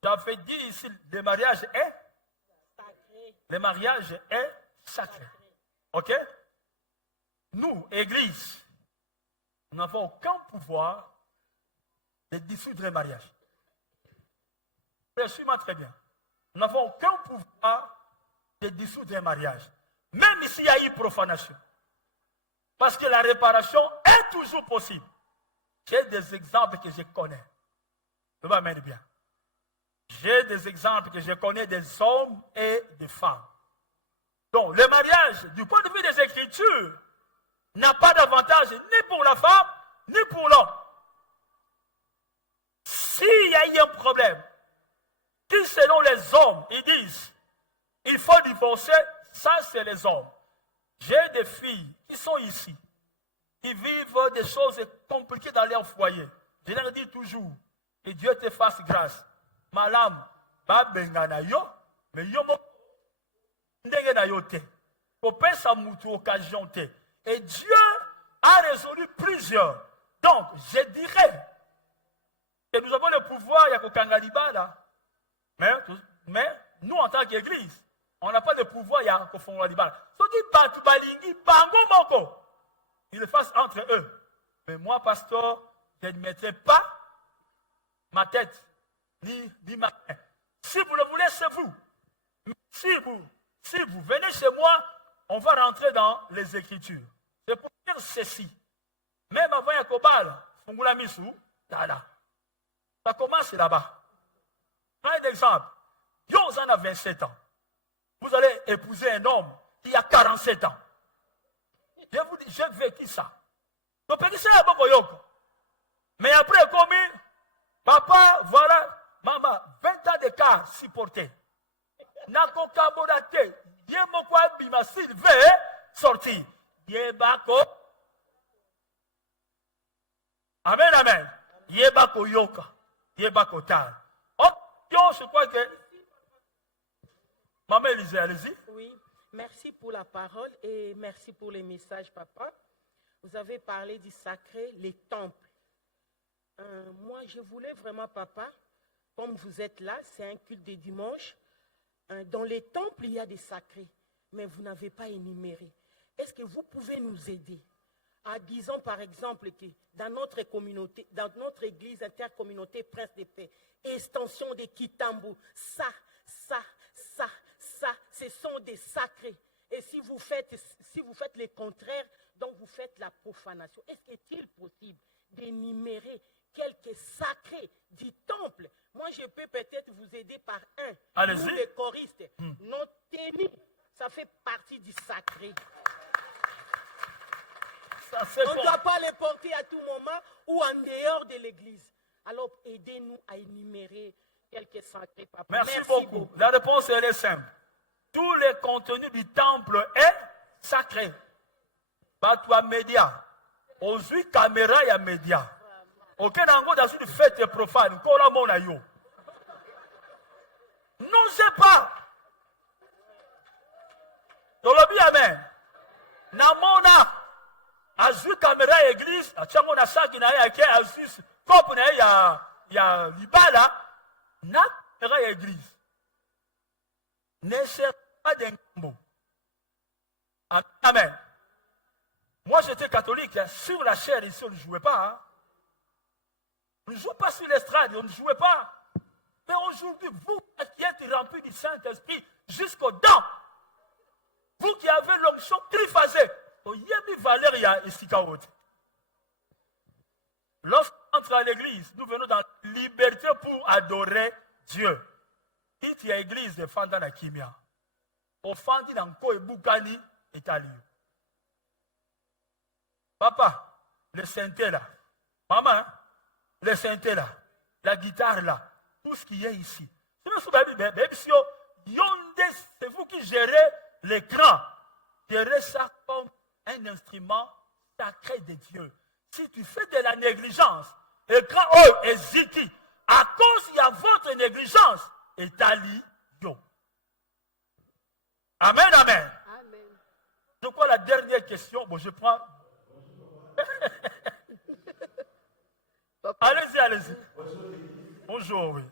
J'avais dit ici, le mariage est Sacré. Le mariage est sacré. Ok? Nous, Église, nous n'avons aucun pouvoir de dissoudre le mariage. Suis-moi très bien. Nous n'avons aucun pouvoir de dissoudre un mariage. Même s'il y a eu profanation. Parce que la réparation est toujours possible. J'ai des exemples que je connais. Ça va m'aider bien. J'ai des exemples que je connais des hommes et des femmes. Donc, le mariage, du point de vue des Écritures, n'a pas d'avantage ni pour la femme, ni pour l'homme. S'il y a eu un problème, si selon les hommes, ils disent, il faut divorcer, ça c'est les hommes. J'ai des filles qui sont ici, qui vivent des choses compliquées dans leur foyer. Je leur dis toujours, que Dieu te fasse grâce. Malam, ba bengana yo, mais yo mo ndenge na yo te. Kopesa mutu occasion te. Et Dieu a résolu plusieurs. Donc, je dirais que nous avons le pouvoir, il y a kokangaliba là. Mais nous, en tant qu'Église, on n'a pas de pouvoir, il y a kokangaliba. Ce qui batu balingi, bango moko, ils le fassent entre eux. Mais moi, pasteur, je ne mettrai pas ma tête, ni ma main. Si vous le voulez, c'est vous. Si vous venez chez moi, on va rentrer dans les Écritures. C'est pour dire ceci. Même avant Yakobal, Fungula Missou, là. Ça commence là-bas. Un exemple. Yozan a 27 ans. Vous allez épouser un homme qui a 47 ans. Je vous dis, j'ai vécu ça. Donc, mais après, comme papa, voilà, maman, 20 ans d'écart supporté. Nako kabodate, yemokwa bima silve, sorti. Yebako. Amen, amen. Yebako yoka. Yebako tal. Je crois que. Maman Élisée, allez-y. Oui, merci pour la parole et merci pour les messages, papa. Vous avez parlé du sacré, les temples. Moi, je voulais vraiment, papa, comme vous êtes là, c'est un culte de dimanche. Dans les temples, il y a des sacrés, mais vous n'avez pas énuméré. Est-ce que vous pouvez nous aider disons par exemple que dans notre communauté, dans notre église intercommunauté Prince de Paix, extension de Kitambu, ça, ce sont des sacrés. Et si vous faites le contraire, donc vous faites la profanation. Est-il possible d'énumérer quelques sacrés du temple? Moi, je peux peut-être vous aider par un. Allez-y. Nous, les choristes, notre tenue, ça fait partie du sacré. Ça, c'est On ne bon. doit pas les porter à tout moment ou en dehors de l'église. Alors, aidez-nous à énumérer quelques sacrés, papa. Merci beaucoup. La réponse elle est simple. Tous les contenus du temple est sacré. Batwa média. Aujourd'hui, caméra et média. Aucun angle dans une fête profane. Kola mona yo. N'osez pas. Dans le bien, amen. Namona. Azu caméra église. Achango na saki na yake azus. Kopu na ya libala. Na caméra église. Ne cherche pas d'incombo. Amen. Moi, j'étais catholique. Sur la chair, ici, on ne jouait pas. Hein. On ne joue pas sur l'estrade, on ne jouait pas. Mais aujourd'hui, vous qui êtes remplis du Saint-Esprit jusqu'aux dents, vous qui avez l'onction triphasée, lorsqu'on entre à l'église, nous venons dans la liberté pour adorer Dieu. Il y a l'église de Fanda na Kimia. Au Fandi dans Ko et Boukani est à lui. Papa, le synthé là. Maman, le synthé là. La guitare là. Tout ce qui est ici. C'est vous qui gérez l'écran. Gérez ça comme un instrument sacré de Dieu. Si tu fais de la négligence, l'écran hésite. À cause de votre négligence, est ali yo. Amen, amen. Amen. Donc, quoi la dernière question? Bon, je prends. Allez-y, allez-y. Bonjour, oui.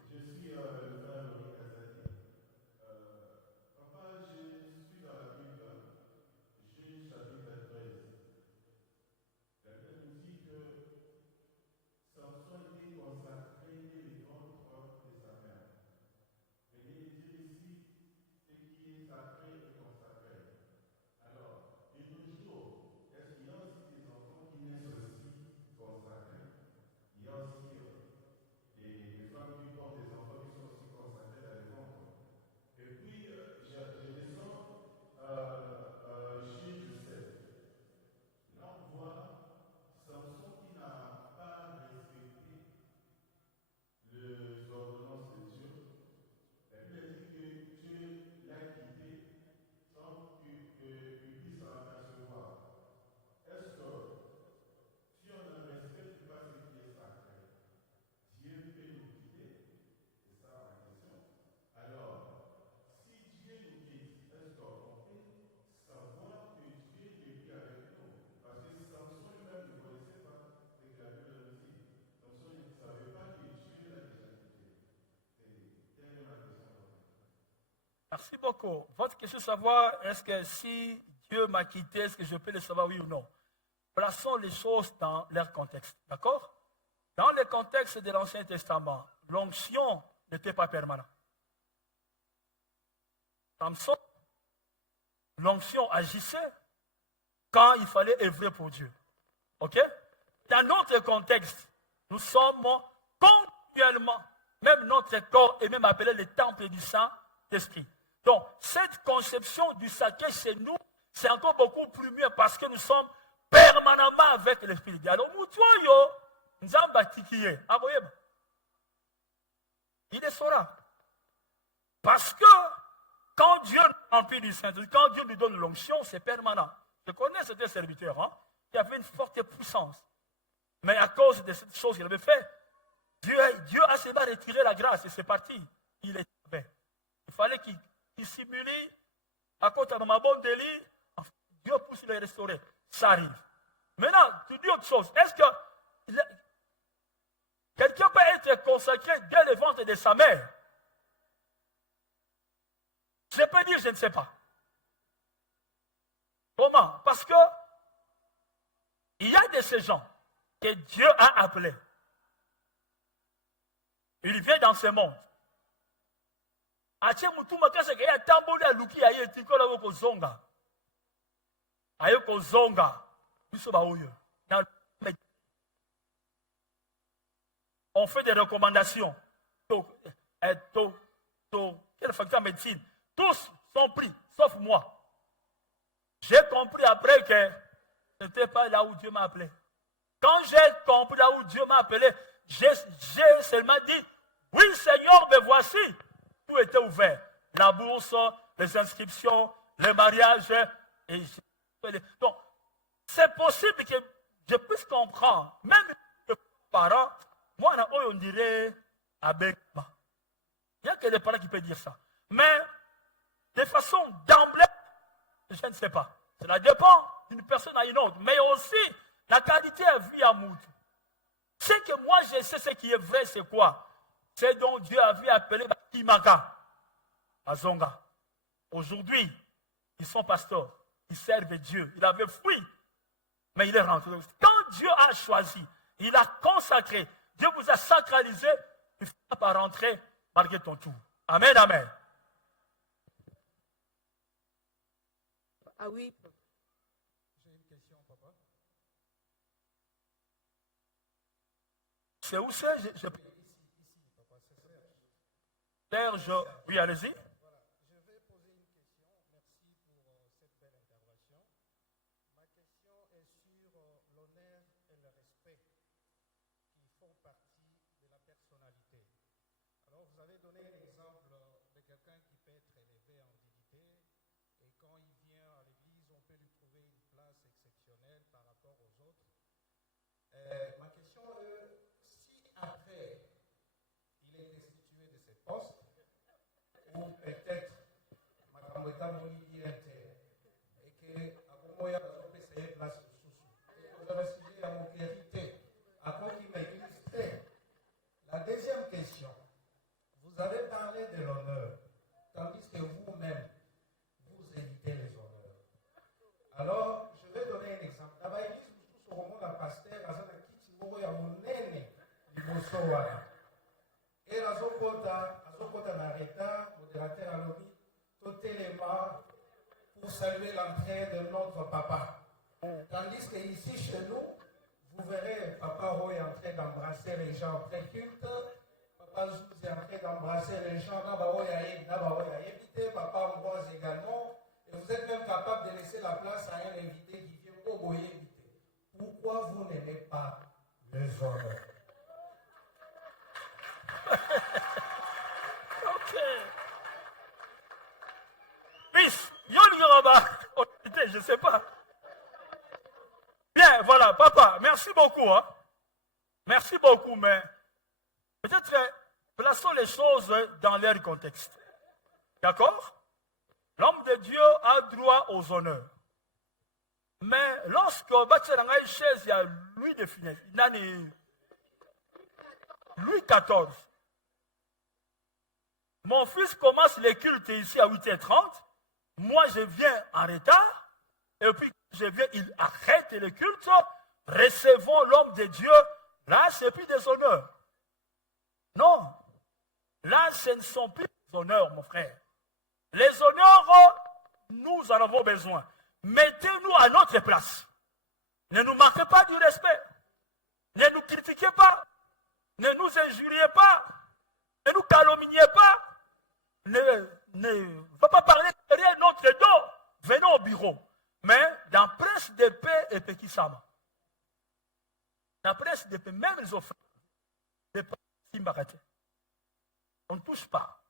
Merci beaucoup. Votre question est de savoir, est-ce que si Dieu m'a quitté, est-ce que je peux le savoir, oui ou non? Plaçons les choses dans leur contexte. D'accord? Dans le contexte de l'Ancien Testament, l'onction n'était pas permanente. Samson, l'onction agissait quand il fallait œuvrer pour Dieu. OK? Dans notre contexte, nous sommes continuellement, même notre corps est même appelé le temple du Saint-Esprit. Donc, cette conception du sacré chez nous, c'est encore beaucoup plus mieux parce que nous sommes permanemment avec l'Esprit de Dieu. Alors, il le saura. Parce que quand Dieu remplit du Saint-Esprit, quand Dieu lui donne l'onction, c'est permanent. Je connais ce serviteur qui avait une forte puissance. Mais à cause de cette chose qu'il avait fait, Dieu a seulement retiré la grâce et c'est parti. Il est tombé. Il fallait qu'il simule à côté de ma bonne délit. Dieu puisse le restaurer. Ça arrive. Maintenant, tu dis autre chose. Est-ce que quelqu'un peut être consacré dès le ventre de sa mère? Je peux dire, je ne sais pas. Comment? Parce que Il y a de ces gens que Dieu a appelés. Il vient dans ce monde. Ache mutuma kase ke ya tamboli aluki ya yeti kola ko zonga. Ayo ko zonga. Biso ba oyo. On fait des recommandations. Quel facteur médecine? Tous sont pris, sauf moi. J'ai compris après que ce n'était pas là où Dieu m'a appelé. Quand j'ai compris là où Dieu m'a appelé, j'ai seulement dit, oui Seigneur, me voici. Tout était ouvert. La bourse, les inscriptions, les mariages. Donc, c'est possible que je puisse comprendre, même les parents, moi, on dirait avec moi. Il n'y a que les parents qui peuvent dire ça. Mais, de façon d'emblée, je ne sais pas. Cela dépend d'une personne à une autre. Mais aussi, la qualité de vie à Mout. Ce que moi, je sais, ce qui est vrai, c'est quoi? C'est dont Dieu avait appelé Kimaka, à Zonga. Aujourd'hui, ils sont pasteurs. Ils servent Dieu. Il avait fui, mais il est rentré. Quand Dieu a choisi, il a consacré, Dieu vous a sacralisé, il ne faut pas rentrer malgré ton tour. Amen, amen. Ah oui. J'ai une question, papa. C'est où c'est? Ici, papa, c'est Serge. Oui, allez-y. Voilà, je vais poser une question. Merci pour cette belle intervention. Ma question est sur l'honneur et le respect qui font partie de la personnalité. Alors, vous avez donné un exemple de quelqu'un qui peut être élevé en dignité et quand il vient à l'église, on peut lui trouver une place exceptionnelle par rapport aux autres. Ma question est, si après, il est destitué de ce poste, ou peut-être, ma grand-mère et que, à Moya, on peut essayer place sous. Vous avez sujet à mon vérité, à quoi qui m'existe. La deuxième question, vous avez parlé de l'honneur, tandis que vous-même, vous évitez les honneurs. Alors, je vais donner un exemple. D'abord, il dit que vous la pasteur, à zone qui vous voyez à mon nez, du Bosowana. Et la Zokota Nareta, modérateur à l'ONU, tout élément pour saluer l'entrée de notre papa. Tandis que ici, chez nous, vous verrez Papa Roy en train d'embrasser les gens très cultes. Papa Zouz est en train d'embrasser les gens. Éviter Papa Ambroise également. Et vous êtes même capable de laisser la place à un invité qui vient au boyer invité. Pourquoi vous n'aimez pas les honneurs? Ok. Miss, je ne sais pas. Bien, voilà, papa, merci beaucoup. Hein. Merci beaucoup, mais peut-être plaçons les choses dans leur contexte. D'accord? L'homme de Dieu a droit aux honneurs. Mais lorsque Batseranga chaise, il y a Louis de Funès, Louis XIV. Mon fils commence les cultes ici à 8h30. Moi, je viens en retard. Et puis, je viens, il arrête le culte. Recevons l'homme de Dieu. Là, ce n'est plus des honneurs. Non. Là, ce ne sont plus des honneurs, mon frère. Les honneurs, nous en avons besoin. Mettez-nous à notre place. Ne nous manquez pas du respect. Ne nous critiquez pas. Ne nous injuriez pas. Ne nous calomniez pas. Ne va pas parler derrière notre dos. Venez au bureau. Mais dans la presse de paix et Pekisama, la presse de paix, même les offres, on ne touche pas.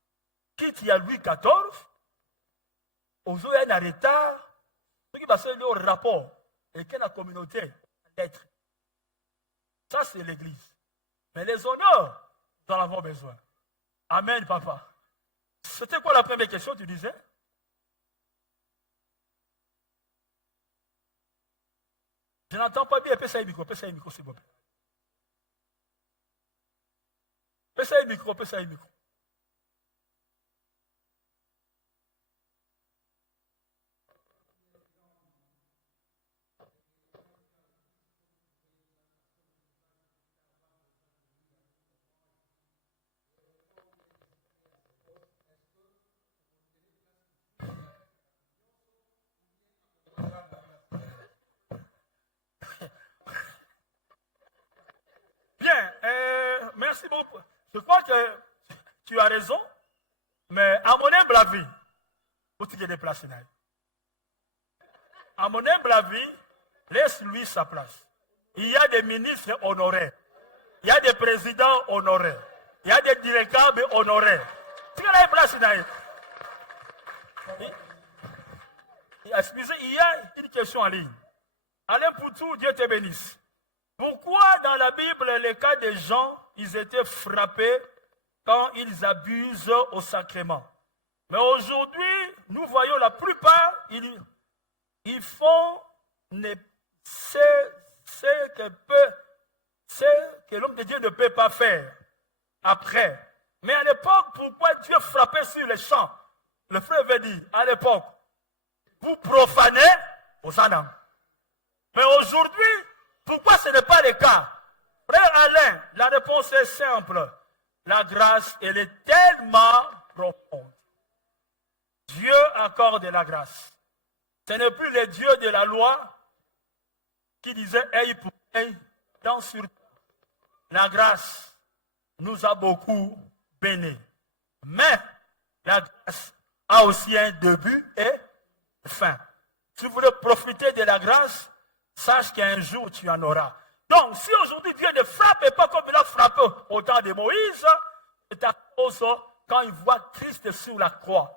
Quitte il y a Louis XIV, aujourd'hui il y a un retard, ce qui va se faire le rapport et que la communauté d'être. Ça, c'est l'église. Mais les honneurs, nous en avons besoin. Amen, papa. C'était quoi la première question, tu disais? Je n'entends pas bien. Pèse un micro, s'il vous plaît. Pèse un micro, merci beaucoup. Je crois que tu as raison, mais à mon humble avis, où tu te déplaces, à mon humble avis, laisse-lui sa place. Il y a des ministres honorés, il y a des présidents honorés, il y a des directeurs honorés. Tu as la place, excusez, il y a une question en ligne. Alain Poutou, Dieu te bénisse. Pourquoi dans la Bible, les cas des gens, ils étaient frappés quand ils abusent au sacrement? Mais aujourd'hui, nous voyons la plupart, ils font ce que l'homme de Dieu ne peut pas faire après. Mais à l'époque, pourquoi Dieu frappait sur les champs? Le frère avait dit, à l'époque, vous profanez aux âmes. Mais aujourd'hui, pourquoi ce n'est pas le cas? Frère Alain, la réponse est simple. La grâce, elle est tellement profonde. Dieu accorde la grâce. Ce n'est plus le Dieu de la loi qui disait œil pour œil, dent sur dent. La grâce nous a beaucoup bénis. Mais la grâce a aussi un début et fin. Si vous voulez profiter de la grâce, sache qu'un jour tu en auras. Donc, si aujourd'hui Dieu ne frappe pas comme il a frappé au temps de Moïse, c'est à cause quand il voit Christ sur la croix.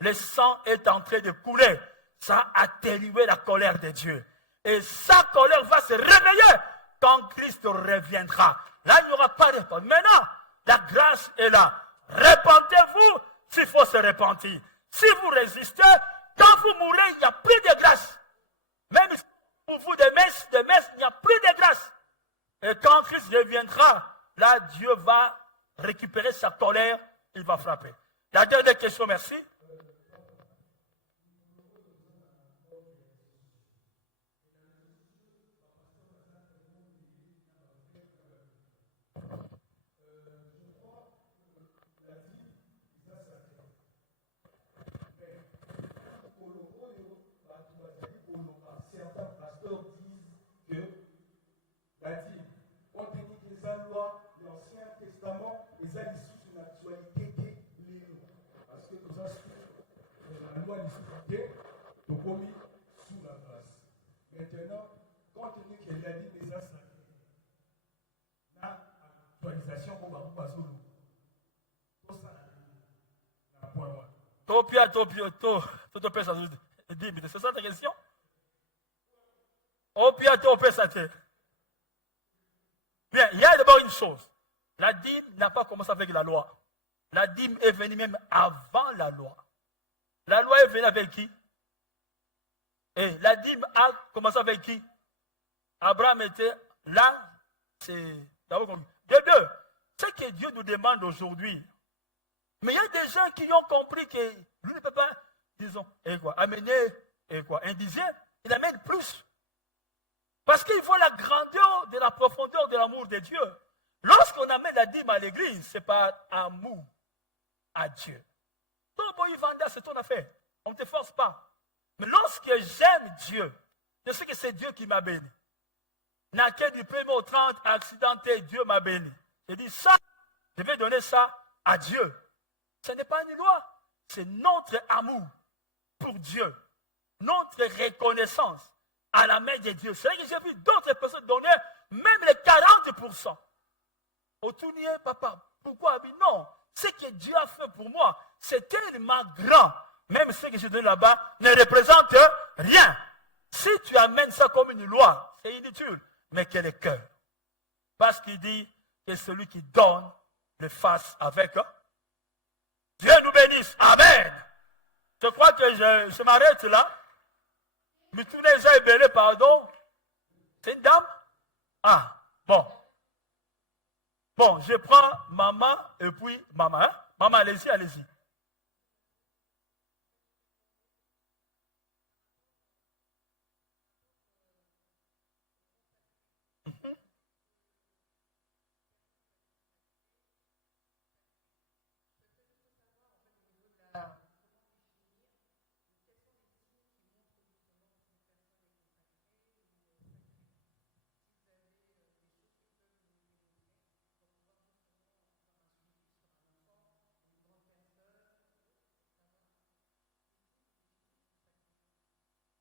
Le sang est en train de couler. Ça a atténué la colère de Dieu. Et sa colère va se réveiller quand Christ reviendra. Là, il n'y aura pas de réponse. Maintenant, la grâce est là. Repentez-vous s'il faut se repentir. Si vous résistez, quand vous mourrez, il n'y a plus de grâce. Même si pour vous des messes, il n'y a plus de grâce. Et quand Christ reviendra, là, Dieu va récupérer sa colère, il va frapper. La dernière question, merci. Sous la grâce. Maintenant, compte tenu qu'elle a dit déjà ça, l'actualisation qu'on va passer au loup. Tout ça, la pointe. C'est ça ta question? Bien, il y a d'abord une chose. La dîme n'a pas commencé avec la loi. La dîme est venue même avant la loi. La loi est venue avec qui? Et la dîme a commencé avec qui? Abraham était là. C'est d'abord de deux. Ce que Dieu nous demande aujourd'hui. Mais il y a des gens qui ont compris que lui ne peut pas, disons, amener un dixième. Il amène plus. Parce qu'il voit la grandeur de la profondeur de l'amour de Dieu. Lorsqu'on amène la dîme à l'église, c'est par amour à Dieu. C'est ton affaire. On ne te force pas. Mais lorsque j'aime Dieu, je sais que c'est Dieu qui m'a béni. N'a que du 1er au 30 accidenté, Dieu m'a béni. Je dis ça, je vais donner ça à Dieu. Ce n'est pas une loi, c'est notre amour pour Dieu. Notre reconnaissance à la main de Dieu. C'est vrai que j'ai vu d'autres personnes donner même les 40%. Autournier, papa, pourquoi? Non, ce que Dieu a fait pour moi, c'est tellement grand. Même ce que je donne là-bas ne représente rien. Si tu amènes ça comme une loi, c'est inutile. Mais quel est le cœur? Parce qu'il dit que celui qui donne le fasse avec. Dieu nous bénisse. Amen. Je crois que je m'arrête là. Mais tous les gens belé, pardon. C'est une dame? Ah, bon. Bon, je prends maman et puis maman. Hein? Maman, allez-y, allez-y.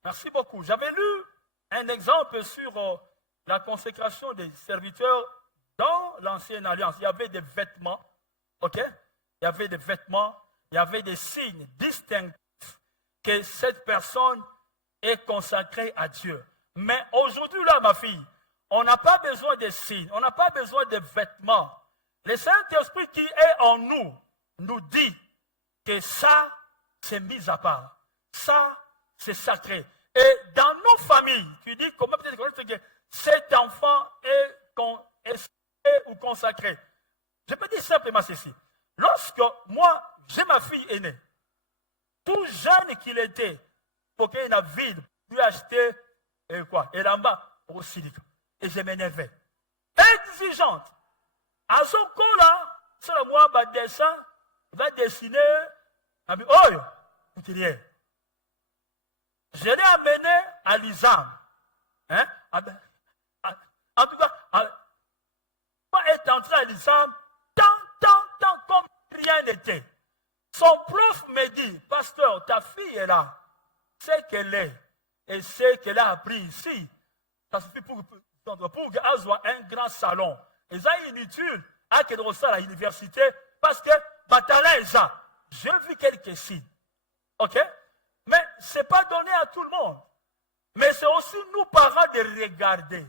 Merci beaucoup. J'avais lu un exemple sur la consécration des serviteurs dans l'Ancienne Alliance. Il y avait des vêtements, ok? Il y avait des vêtements, il y avait des signes distinctifs que cette personne est consacrée à Dieu. Mais aujourd'hui, là, ma fille, on n'a pas besoin de signes, on n'a pas besoin de vêtements. Le Saint-Esprit qui est en nous nous dit que ça, c'est mis à part. Ça, c'est sacré. Et dans nos familles, tu dis comment peut-être que cet enfant est sacré ou consacré. Je peux dire simplement ceci. Lorsque moi, j'ai ma fille aînée, tout jeune qu'il était, pour qu'il y ait une ville, lui acheter et là-bas, au silica. Et je m'énervais. Exigeante. À son coup là, c'est le mois, va descendre, va dessiner. Oh, je l'ai amené à l'Isam. Hein? En tout cas, quand elle est entrée à l'Isam, tant comme rien n'était. Son prof me dit, pasteur, ta fille est là. C'est qu'elle est. Et c'est qu'elle a appris ici. Ça suffit pour qu'elle soit un grand salon. Et ça est inutile à qu'elle reçoive à l'université parce que Batala est ça. J'ai vu quelques signes. OK? Mais ce n'est pas donné à tout le monde. Mais c'est aussi nous, parents, de regarder.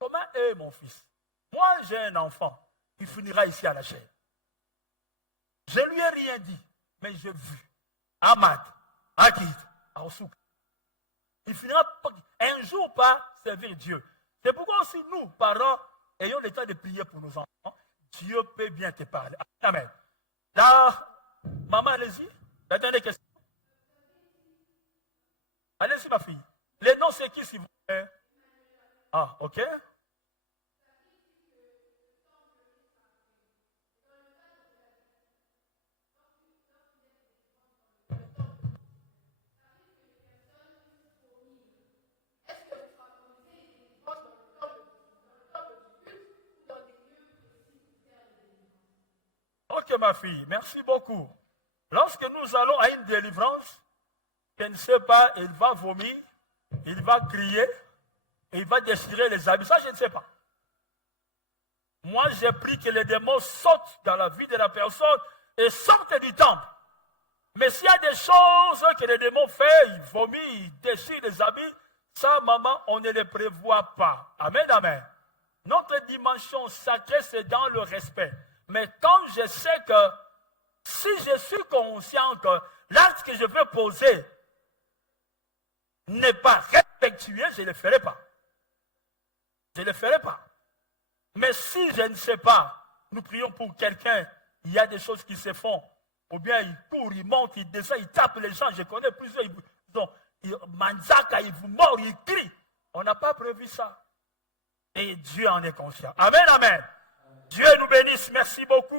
Comment est mon fils? Moi, j'ai un enfant. Il finira ici à la chaîne. Je ne lui ai rien dit. Mais j'ai vu. Ahmad, Akid, Aoussouk. Il finira un jour par servir Dieu. C'est pourquoi aussi nous, parents, ayons le temps de prier pour nos enfants. Dieu peut bien te parler. Amen. Là, maman, allez-y. La dernière question. Allez-y, ma fille. Les noms, c'est qui, s'il vous plaît? Ah, ok. Ok, ma fille, merci beaucoup. Lorsque nous allons à une délivrance, je ne sais pas, il va vomir, il va crier, et il va déchirer les habits. Ça, je ne sais pas. Moi, j'ai pris que les démons sautent dans la vie de la personne et sortent du temple. Mais s'il y a des choses que les démons font, ils vomissent, ils déchirent les habits, ça, maman, on ne les prévoit pas. Amen, amen. Notre dimension sacrée, c'est dans le respect. Mais quand je sais que, si je suis conscient que l'acte que je veux poser n'est pas respectueux, je ne le ferai pas. Je ne le ferai pas. Mais si je ne sais pas, nous prions pour quelqu'un, il y a des choses qui se font. Ou bien il court, il monte, il descend, il tape les gens. Je connais plusieurs, ils manzaka, ils vous mordent, ils crient. On n'a pas prévu ça. Et Dieu en est conscient. Amen, amen. Dieu nous bénisse. Merci beaucoup.